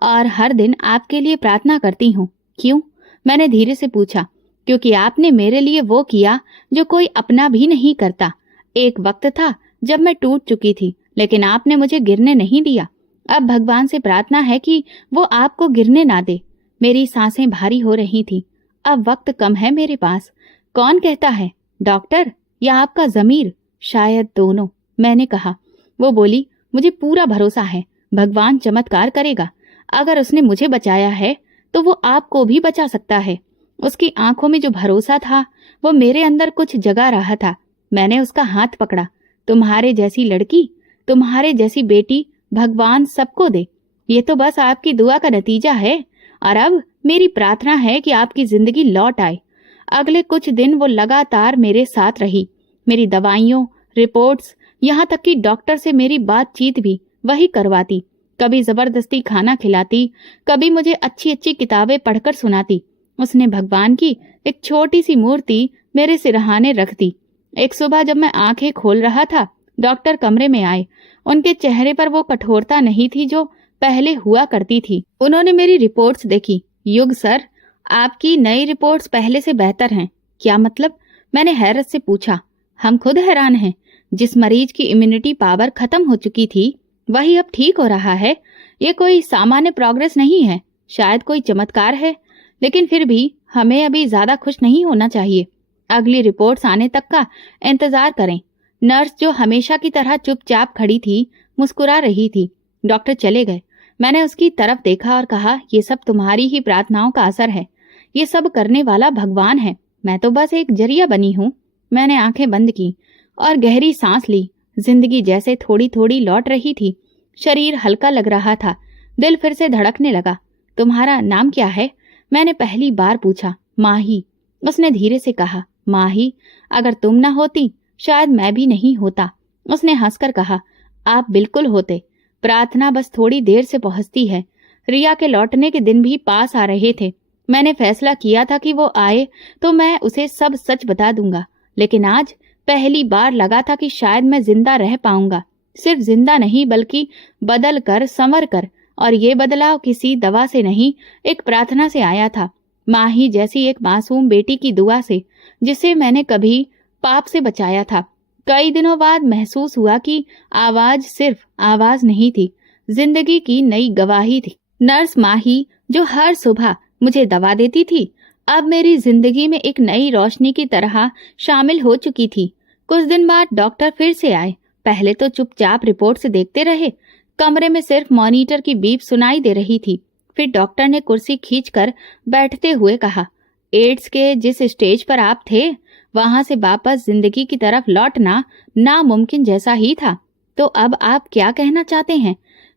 और हर दिन आपके लिए प्रार्थना करती हूँ। क्यों? मैंने धीरे से पूछा। क्योंकि आपने मेरे लिए वो किया जो कोई अपना भी नहीं करता। एक वक्त था जब मैं टूट चुकी थी, लेकिन आपने मुझे गिरने नहीं दिया। अब भगवान से प्रार्थना है कि वो आपको गिरने ना दे। मेरी सांसें भारी हो रही थी। अब वक्त कम है मेरे पास। कौन कहता है, डॉक्टर या आपका ज़मीर? शायद दोनों, मैंने कहा। वो बोली, मुझे पूरा भरोसा है, भगवान चमत्कार करेगा। अगर उसने मुझे बचाया है तो वो आपको भी बचा सकता है। उसकी आंखों में जो भरोसा था, वो मेरे अंदर कुछ जगा रहा था। मैंने उसका हाथ पकड़ा। तुम्हारे जैसी लड़की, तुम्हारे जैसी बेटी भगवान सबको दे। ये तो बस आपकी दुआ का नतीजा है। और अब मेरी प्रार्थना है कि आपकी जिंदगी लौट आए। अगले कुछ दिन वो लगातार मेरे साथ रही। मेरी दवाइयों, रिपोर्ट्स, यहाँ तक कि डॉक्टर से मेरी बातचीत भी वही करवाती। कभी जबरदस्ती खाना खिलाती, कभी मुझे अच्छी अच्छी किताबें पढ़कर सुनाती। उसने भगवान की एक छोटी सी मूर्ति मेरे सिरहाने रख दी। एक सुबह जब मैं आंखें खोल रहा था, डॉक्टर कमरे में आए। उनके चेहरे पर वो कठोरता नहीं थी जो पहले हुआ करती थी। उन्होंने मेरी रिपोर्ट्स देखी। युग सर, आपकी नई रिपोर्ट्स पहले से बेहतर हैं। क्या मतलब? मैंने हैरत से पूछा। हम खुद हैरान हैं। जिस मरीज की इम्यूनिटी पावर खत्म हो चुकी थी, वही अब ठीक हो रहा है। ये कोई सामान्य प्रोग्रेस नहीं है, शायद कोई चमत्कार है। लेकिन फिर भी हमें अभी ज्यादा खुश नहीं होना चाहिए। अगली रिपोर्ट्स आने तक का इंतजार करें। नर्स, जो हमेशा की तरह चुपचाप खड़ी थी, मुस्कुरा रही थी। डॉक्टर चले गए। मैंने उसकी तरफ देखा और कहा, ये सब तुम्हारी ही प्रार्थनाओं का असर है। ये सब करने वाला भगवान है। मैं तो बस एक जरिया बनी हूँ। मैंने आंखें बंद की और गहरी सांस ली। जिंदगी जैसे थोड़ी थोड़ी लौट रही थी। शरीर हल्का लग रहा था। दिल फिर से धड़कने लगा। तुम्हारा नाम क्या है? मैंने पहली बार पूछा। माही, उसने धीरे से कहा। माही, अगर तुम न होती, शायद मैं भी नहीं होता। उसने हंसकर कहा, आप बिल्कुल होते। प्रार्थना बस थोड़ी देर से पहुंचती है। रिया के लौटने के दिन भी पास आ रहे थे। मैंने फैसला किया था कि वो आए तो मैं उसे सब सच बता दूंगा। लेकिन आज पहली बार लगा था कि शायद मैं जिंदा रह पाऊंगा। सिर्फ जिंदा नहीं, बल्कि बदल कर, संवर कर। और ये बदलाव किसी दवा से नहीं, एक प्रार्थना से आया था। माही जैसी एक मासूम बेटी की दुआ से, जिसे मैंने कभी पाप से बचाया था। कई दिनों बाद महसूस हुआ कि आवाज सिर्फ आवाज नहीं थी, जिंदगी की नई गवाही थी। नर्स माही, जो हर सुबह मुझे दवा देती थी, अब मेरी जिंदगी में एक नई रोशनी की तरह शामिल हो चुकी थी। कुछ दिन बाद डॉक्टर फिर से आए। पहले तो चुपचाप रिपोर्ट से देखते रहे। कमरे में सिर्फ मॉनिटर की बीप सुनाई दे रही थी। फिर डॉक्टर ने कुर्सी खींचकर बैठते हुए कहा, एड्स के जिस स्टेज पर आप थे, वहां से वापस जिंदगी की तरफ लौटना नामुमकिन जैसा ही था। तो अब आप क्या कहना चाहते हैं?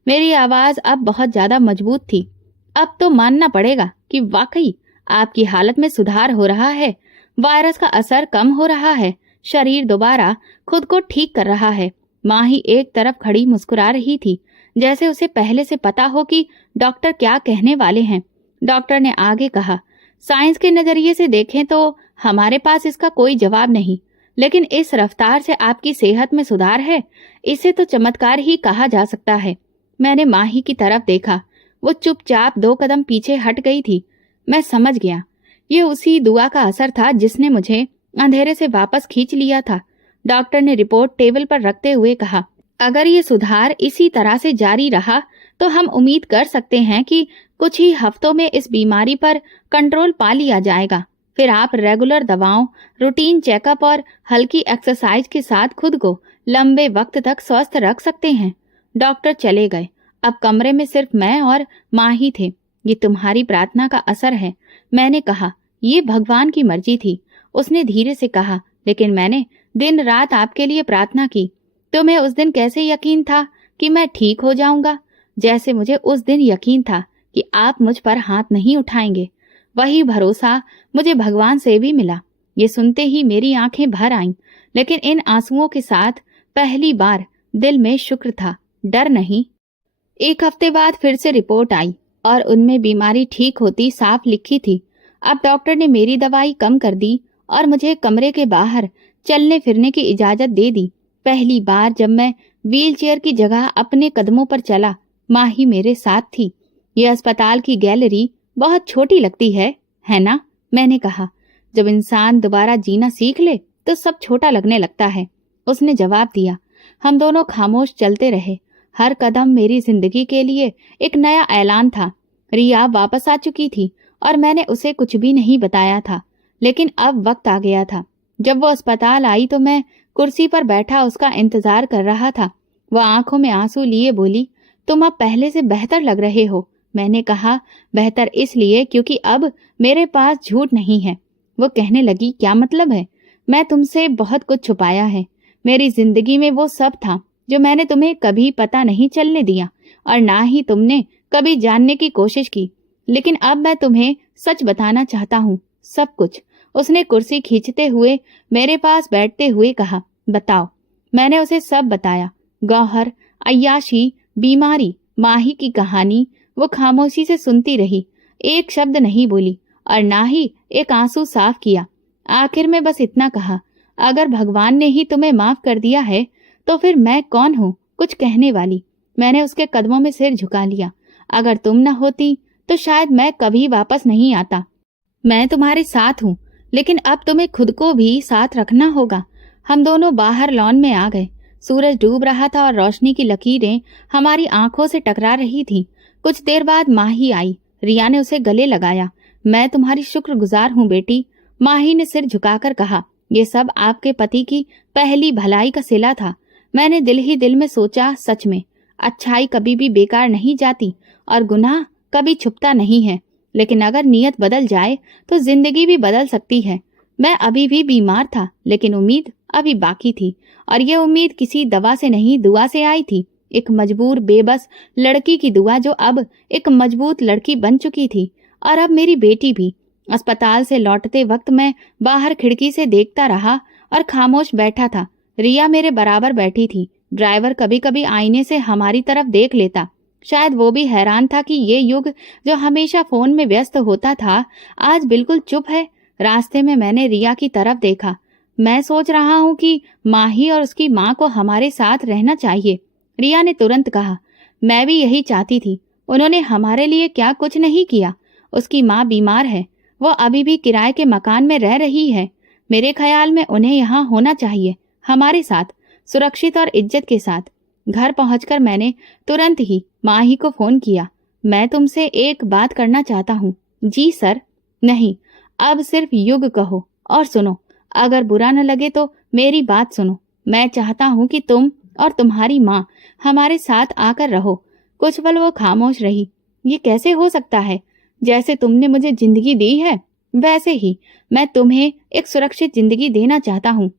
मेरी आवाज अब बहुत ज्यादा मजबूत थी। अब तो मानना पड़ेगा कि वाकई आपकी हालत में सुधार हो रहा है। वायरस का असर कम हो रहा है। शरीर दोबारा खुद को ठीक कर रहा है। माही एक तरफ खड़ी मुस्कुरा रही थी, जैसे उसे पहले से पता हो कि डॉक्टर क्या कहने वाले हैं। डॉक्टर ने आगे कहा, साइंस के नजरिए से देखें तो हमारे पास इसका कोई जवाब नहीं, लेकिन इस रफ्तार से आपकी सेहत में सुधार है, इसे तो चमत्कार ही कहा जा सकता है। मैंने माही की तरफ देखा। वो चुपचाप 2 कदम पीछे हट गई थी। मैं समझ गया, ये उसी दुआ का असर था जिसने मुझे अंधेरे से वापस खींच लिया था। डॉक्टर ने रिपोर्ट टेबल पर रखते हुए कहा, अगर ये सुधार इसी तरह से जारी रहा तो हम उम्मीद कर सकते हैं कि कुछ ही हफ्तों में इस बीमारी पर कंट्रोल पा लिया जाएगा। फिर आप रेगुलर दवाओं, रूटीन चेकअप और हल्की एक्सरसाइज के साथ खुद को लंबे वक्त तक स्वस्थ रख सकते हैं। डॉक्टर चले गए। अब कमरे में सिर्फ मैं और माँ ही थे। ये तुम्हारी प्रार्थना का असर है, मैंने कहा। ये भगवान की मर्जी थी, उसने धीरे से कहा, लेकिन मैंने दिन रात आपके लिए प्रार्थना की। तुम्हें उस दिन कैसे यकीन था कि मैं ठीक हो जाऊंगा, जैसे मुझे उस दिन यकीन था कि आप मुझ पर हाथ नहीं उठाएंगे। वही भरोसा मुझे भगवान से भी मिला। ये सुनते ही मेरी आंखें भर आईं, लेकिन इन आंसुओं के साथ पहली बार दिल में शुक्र था, डर नहीं। 1 हफ्ते बाद फिर से रिपोर्ट आई और उनमें बीमारी ठीक होती साफ लिखी थी। अब डॉक्टर ने मेरी दवाई कम कर दी और मुझे कमरे के बाहर चलने फिरने की इजाजत दे दी। पहली बार जब मैं व्हीलचेयर की जगह अपने कदमों पर चला, माँ ही मेरे साथ थी। ये अस्पताल की गैलरी बहुत छोटी लगती है ना? मैंने कहा। जब इंसान दोबारा जीना सीख ले तो सब छोटा लगने लगता है, उसने जवाब दिया। हम दोनों खामोश चलते रहे। हर कदम मेरी जिंदगी के लिए एक नया ऐलान था। रिया वापस आ चुकी थी और मैंने उसे कुछ भी नहीं बताया था, लेकिन अब वक्त आ गया था। जब वो अस्पताल आई तो मैं कुर्सी पर बैठा उसका इंतजार कर रहा था। वह आंखों में आंसू लिए बोली, तुम अब पहले से बेहतर लग रहे हो। मैंने कहा, बेहतर इसलिए क्योंकि अब मेरे पास झूठ नहीं है। वो कहने लगी, क्या मतलब है? मैं तुमसे बहुत कुछ छुपाया है। मेरी जिंदगी में वो सब था जो मैंने तुम्हें कभी पता नहीं चलने दिया और ना ही तुमने कभी जानने की कोशिश की। लेकिन अब मैं तुम्हें सच बताना चाहता हूँ, सब कुछ। उसने कुर्सी खींचते हुए मेरे पास बैठते हुए कहा, बताओ। मैंने उसे सब बताया। गौहर, अय्याशी, बीमारी, माही की कहानी। वो खामोशी से सुनती रही, एक शब्द नहीं बोली और ना ही एक आंसू साफ किया। आखिर में बस इतना कहा, अगर भगवान ने ही तुम्हें माफ कर दिया है तो फिर मैं कौन हूँ कुछ कहने वाली। मैंने उसके कदमों में सिर झुका लिया। अगर तुम न होती तो शायद मैं कभी वापस नहीं आता। मैं तुम्हारे साथ हूँ, लेकिन अब तुम्हें खुद को भी साथ रखना होगा। हम दोनों बाहर लॉन में आ गए। सूरज डूब रहा था और रोशनी की लकीरें हमारी आंखों से टकरा रही थीं। कुछ देर बाद माही आई। रिया ने उसे गले लगाया। मैं तुम्हारी शुक्रगुजार हूँ बेटी, माही ने सिर झुकाकर कहा। ये सब आपके पति की पहली भलाई का सिला था। मैंने दिल ही दिल में सोचा, सच में अच्छाई कभी भी बेकार नहीं जाती और गुनाह कभी छुपता नहीं है। लेकिन अगर नीयत बदल जाए तो जिंदगी भी बदल सकती है। मैं अभी भी बीमार था, लेकिन उम्मीद अभी बाकी थी और ये उम्मीद किसी दवा से नहीं, दुआ से आई थी। एक मजबूर बेबस लड़की की दुआ जो अब एक मजबूत लड़की बन चुकी थी। और अब मेरी बेटी भी। अस्पताल से लौटते वक्त मैं बाहर खिड़की से देखता रहा और खामोश बैठा था। रिया मेरे बराबर बैठी थी। ड्राइवर कभी कभी आईने से हमारी तरफ देख लेता। शायद वो भी हैरान था कि ये युग जो हमेशा फोन में व्यस्त होता था आज बिल्कुल चुप है। रास्ते में मैंने रिया की तरफ देखा। मैं सोच रहा हूँ कि माही और उसकी माँ को हमारे साथ रहना चाहिए। रिया ने तुरंत कहा, मैं भी यही चाहती थी। उन्होंने हमारे लिए क्या कुछ नहीं किया। उसकी माँ बीमार है, वो अभी भी किराए के मकान में रह रही है। मेरे ख्याल में उन्हें यहाँ होना चाहिए, हमारे साथ, सुरक्षित और इज्जत के साथ। घर पहुंचकर मैंने तुरंत ही माही को फोन किया। मैं तुमसे एक बात करना चाहता हूँ। जी सर। नहीं, अब सिर्फ युग कहो और सुनो। अगर बुरा न लगे तो मेरी बात सुनो। मैं चाहता हूँ कि तुम और तुम्हारी माँ हमारे साथ आकर रहो। कुछ पल वो खामोश रही। ये कैसे हो सकता है? जैसे तुमने मुझे जिंदगी दी है वैसे ही मैं तुम्हें एक सुरक्षित जिंदगी देना चाहता हूँ,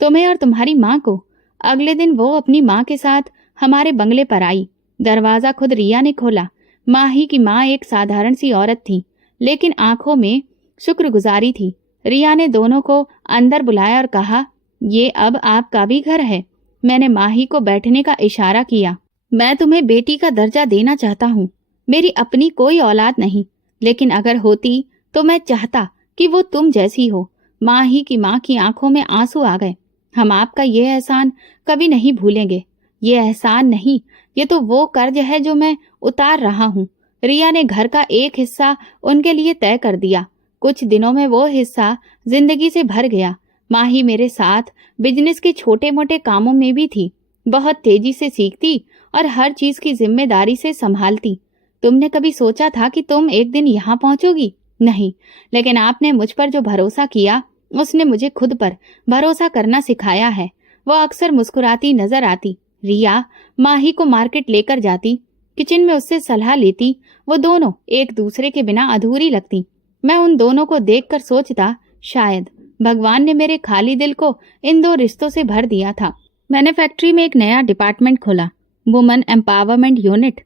तुम्हें और तुम्हारी माँ को। अगले दिन वो अपनी माँ के साथ हमारे बंगले पर आई। दरवाजा खुद रिया ने खोला। माही की माँ एक साधारण सी औरत थी, लेकिन आंखों में शुक्रगुजारी थी। रिया ने दोनों को अंदर बुलाया और कहा, ये अब आपका भी घर है। मैंने माही को बैठने का इशारा किया। मैं तुम्हें बेटी का दर्जा देना चाहता हूँ। मेरी अपनी कोई औलाद नहीं, लेकिन अगर होती तो मैं चाहता कि वो तुम जैसी हो। माही की माँ की आंखों में आंसू आ गए। हम आपका ये एहसान कभी नहीं भूलेंगे। ये एहसान नहीं, ये तो वो कर्ज है जो मैं उतार रहा हूँ। रिया ने घर का एक हिस्सा उनके लिए तय कर दिया। कुछ दिनों में वो हिस्सा जिंदगी से भर गया। माही मेरे साथ बिजनेस के छोटे मोटे कामों में भी थी। बहुत तेजी से सीखती और हर चीज की जिम्मेदारी से संभालती। तुमने कभी सोचा था कि तुम एक दिन यहाँ पहुंचोगी? नहीं, लेकिन आपने मुझ पर जो भरोसा किया उसने मुझे खुद पर भरोसा करना सिखाया है। वो अक्सर मुस्कुराती नजर आती। रिया माही को मार्केट लेकर जाती, किचन में उससे सलाह लेती। वो दोनों एक दूसरे के बिना अधूरी लगती। मैं उन दोनों को देखकर सोचता, शायद भगवान ने मेरे खाली दिल को इन दो रिश्तों से भर दिया था। मैंने फैक्ट्री में एक नया डिपार्टमेंट खोला, वुमेन एम्पावरमेंट यूनिट।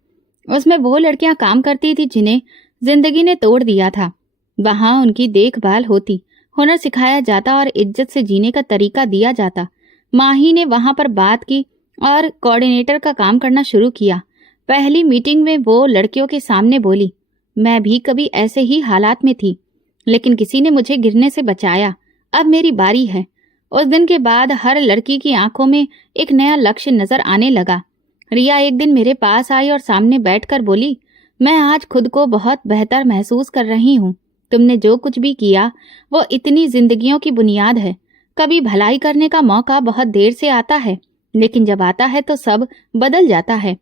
उसमें वो लड़कियां काम करती थी जिन्हें जिंदगी ने तोड़ दिया था। वहां उनकी देखभाल होती, हुनर सिखाया जाता और इज्जत से जीने का तरीका दिया जाता। माही ने वहां पर बात की और कोऑर्डिनेटर का काम करना शुरू किया। पहली मीटिंग में वो लड़कियों के सामने बोली, मैं भी कभी ऐसे ही हालात में थी, लेकिन किसी ने मुझे गिरने से बचाया। अब मेरी बारी है। उस दिन के बाद हर लड़की की आंखों में एक नया लक्ष्य नजर आने लगा। रिया एक दिन मेरे पास आई और सामने बैठकर बोली, मैं आज खुद को बहुत बेहतर महसूस कर रही हूँ। तुमने जो कुछ भी किया वो इतनी जिंदगियों की बुनियाद है। कभी भलाई करने का मौका बहुत देर से आता है, लेकिन जब आता है तो सब बदल जाता है।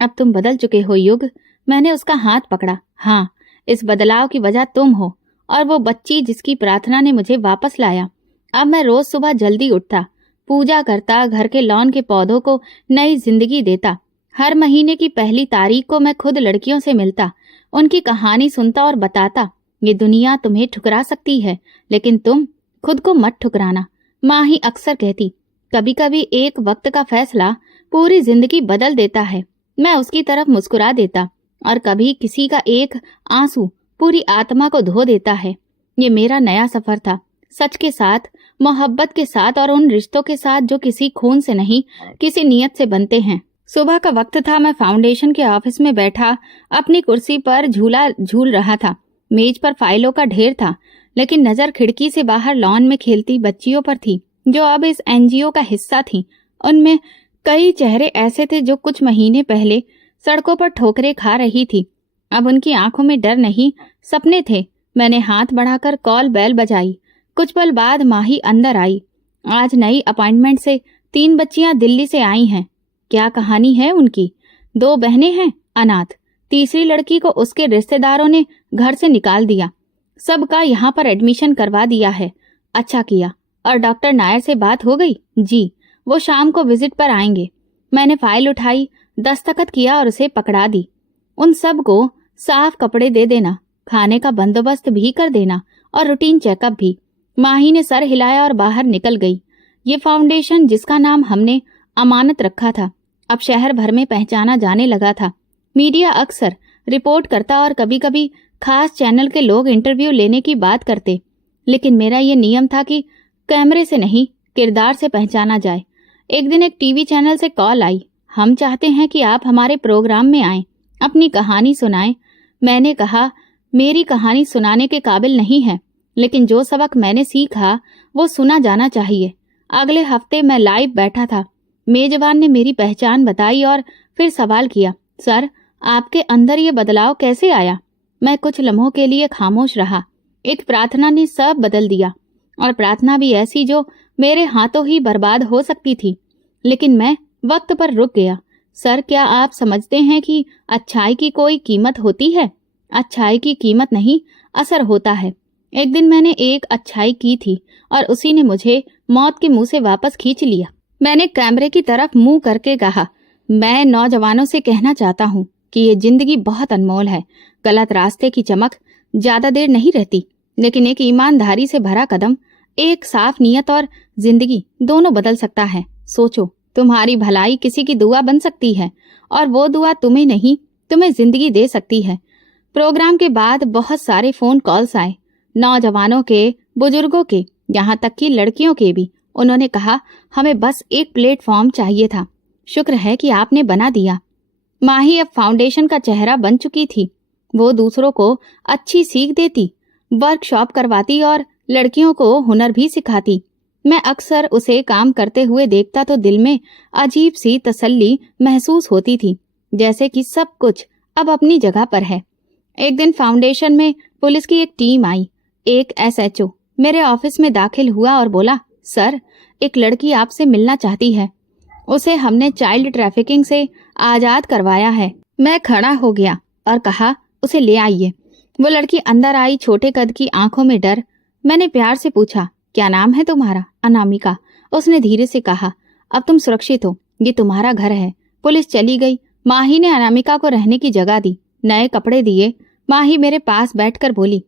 अब तुम बदल चुके हो युग। मैंने उसका हाथ पकड़ा। हाँ, इस बदलाव की वजह तुम हो और वो बच्ची जिसकी प्रार्थना ने मुझे वापस लाया। अब मैं रोज सुबह जल्दी उठता, पूजा करता, घर के लॉन के पौधों को नई जिंदगी देता। हर महीने की पहली तारीख को मैं खुद लड़कियों से मिलता, उनकी कहानी सुनता और बताता, ये दुनिया तुम्हें ठुकरा सकती है, लेकिन तुम खुद को मत ठुकराना। माँ ही अक्सर कहती, कभी कभी एक वक्त का फैसला पूरी जिंदगी बदल देता है। मैं उसकी तरफ मुस्कुरा देता, और कभी किसी का एक आंसू पूरी आत्मा को धो देता है। ये मेरा नया सफर था, सच के साथ, मोहब्बत के साथ और उन रिश्तों के साथ जो किसी खून से नहीं, किसी नियत से बनते हैं। सुबह का वक्त था। मैं फाउंडेशन के ऑफिस में बैठा अपनी कुर्सी पर झूला झूल रहा था। मेज पर फाइलों का ढेर था, लेकिन नजर खिड़की से बाहर लॉन में खेलती बच्चियों पर थी, जो अब इस एनजीओ का हिस्सा थी। उनमें कई चेहरे ऐसे थे जो कुछ महीने पहले सड़कों पर ठोकरें खा रही थी। अब उनकी आंखों में डर नहीं, सपने थे। मैंने हाथ बढ़ाकर कॉल बेल बजाई। कुछ पल बाद माही अंदर आई। आज नई अपॉइंटमेंट से 3 बच्चियां दिल्ली से आई हैं। क्या कहानी है उनकी? 2 बहनें हैं अनाथ। तीसरी लड़की को उसके रिश्तेदारों ने घर से निकाल दिया। सबका यहाँ पर एडमिशन करवा दिया है। अच्छा किया। और डॉक्टर नायर से बात हो गई? जी, वो शाम को विजिट पर आएंगे। मैंने फाइल उठाई, दस्तखत किया और उसे पकड़ा दी। उन सब को साफ कपड़े दे देना, खाने का बंदोबस्त भी कर देना और रूटीन चेकअप भी। माही ने सर हिलाया और बाहर निकल गई। ये फाउंडेशन जिसका नाम हमने अमानत रखा था, अब शहर भर में पहचाना जाने लगा था। मीडिया अक्सर रिपोर्ट करता और कभी कभी खास चैनल के लोग इंटरव्यू लेने की बात करते, लेकिन मेरा ये नियम था कि कैमरे से नहीं, किरदार से पहचाना जाए। एक दिन एक टीवी चैनल से कॉल आई, हम चाहते हैं कि आप हमारे प्रोग्राम में आएं, अपनी कहानी सुनाएं। मैंने कहा, मेरी कहानी सुनाने के काबिल नहीं है, लेकिन जो सबक मैंने सीखा वो सुना जाना चाहिए। अगले हफ्ते मैं लाइव बैठा था। मेजबान ने मेरी पहचान बताई और फिर सवाल किया, सर, आपके अंदर ये बदलाव कैसे आया? मैं कुछ लम्हों के लिए खामोश रहा। एक प्रार्थना ने सब बदल दिया, और प्रार्थना भी ऐसी जो मेरे हाथों ही बर्बाद हो सकती थी। लेकिन मैं वक्त पर रुक गया। सर, क्या आप समझते हैं कि अच्छाई की कोई कीमत होती है? अच्छाई की कीमत नहीं, असर होता है। एक दिन मैंने एक अच्छाई की थी और उसी ने मुझे मौत के मुंह से वापस खींच लिया। मैंने कैमरे की तरफ मुंह करके कहा, मैं नौजवानों से कहना चाहता हूँ कि ये जिंदगी बहुत अनमोल है। गलत रास्ते की चमक ज्यादा देर नहीं रहती, लेकिन एक ईमानदारी से भरा कदम, एक साफ नियत और जिंदगी दोनों बदल सकता है। सोचो, तुम्हारी भलाई किसी की दुआ बन सकती है, और वो दुआ तुम्हें नहीं, तुम्हें जिंदगी दे सकती है। प्रोग्राम के बाद बहुत सारे फोन कॉल्स आए, नौजवानों के, बुजुर्गों के, यहाँ तक कि लड़कियों के भी। उन्होंने कहा, हमें बस एक प्लेटफॉर्म चाहिए था, शुक्र है कि आपने बना दिया। माही अब फाउंडेशन का चेहरा बन चुकी थी। वो दूसरों को अच्छी सीख देती, वर्कशॉप करवाती और लड़कियों को हुनर भी सिखाती। मैं अक्सर उसे काम करते हुए देखता तो दिल में अजीब सी तसल्ली महसूस होती थी, जैसे कि सब कुछ अब अपनी जगह पर है। एक दिन फाउंडेशन में पुलिस की एक टीम आई। एक एसएचओ मेरे ऑफिस में दाखिल हुआ और बोला, सर, एक लड़की आपसे मिलना चाहती है। उसे हमने चाइल्ड ट्रैफिकिंग से आजाद करवाया है। मैं खड़ा हो गया और कहा, उसे ले आइए। वो लड़की अंदर आई, छोटे कद की, आंखों में डर। मैंने प्यार से पूछा, क्या नाम है तुम्हारा? अनामिका। उसने धीरे से कहा, अब तुम सुरक्षित हो, ये तुम्हारा घर है। पुलिस चली गई। माही ने अनामिका को रहने की जगह दी, नए कपड़े दिए। माही मेरे पास बैठकर बोली,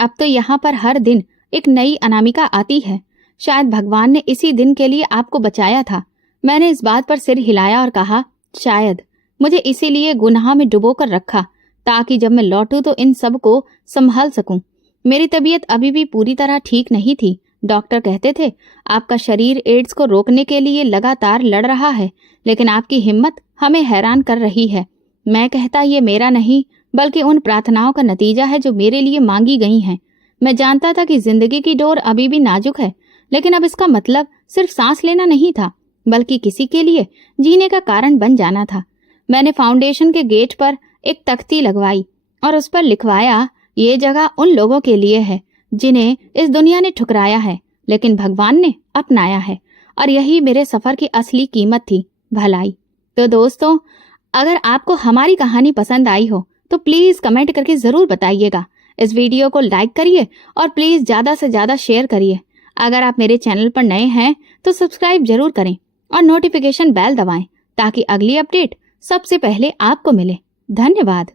अब तो यहाँ पर हर दिन एक नई अनामिका आती है। शायद भगवान ने इसी दिन के लिए आपको बचाया था। मैंने इस बात पर सिर हिलाया और कहा, शायद मुझे इसीलिए गुनाह में डुबो कर रखा, ताकि जब मैं लौटूं तो इन सब को संभाल सकूं। मेरी तबीयत अभी भी पूरी तरह ठीक नहीं थी। डॉक्टर कहते थे, आपका शरीर एड्स को रोकने के लिए लगातार लड़ रहा है, लेकिन आपकी हिम्मत हमें हैरान कर रही है। मैं कहता ये मेरा नहीं, बल्कि उन प्रार्थनाओं का नतीजा है जो मेरे लिए मांगी गई हैं। मैं जानता था कि जिंदगी की डोर अभी भी नाजुक है, लेकिन अब इसका मतलब सिर्फ सांस लेना नहीं था, बल्कि किसी के लिए जीने का कारण बन जाना था। मैंने फाउंडेशन के गेट पर एक तख्ती लगवाई और उस पर लिखवाया, ये जगह उन लोगों के लिए है जिन्हें इस दुनिया ने ठुकराया है, लेकिन भगवान ने अपनाया है। और यही मेरे सफर की असली कीमत थी, भलाई। तो दोस्तों, अगर आपको हमारी कहानी पसंद आई हो तो प्लीज कमेंट करके जरूर बताइएगा। इस वीडियो को लाइक करिए और प्लीज ज्यादा से ज्यादा शेयर करिए। अगर आप मेरे चैनल पर नए हैं तो सब्सक्राइब जरूर करें और नोटिफिकेशन बेल दबाएं, ताकि अगली अपडेट सबसे पहले आपको मिले। धन्यवाद।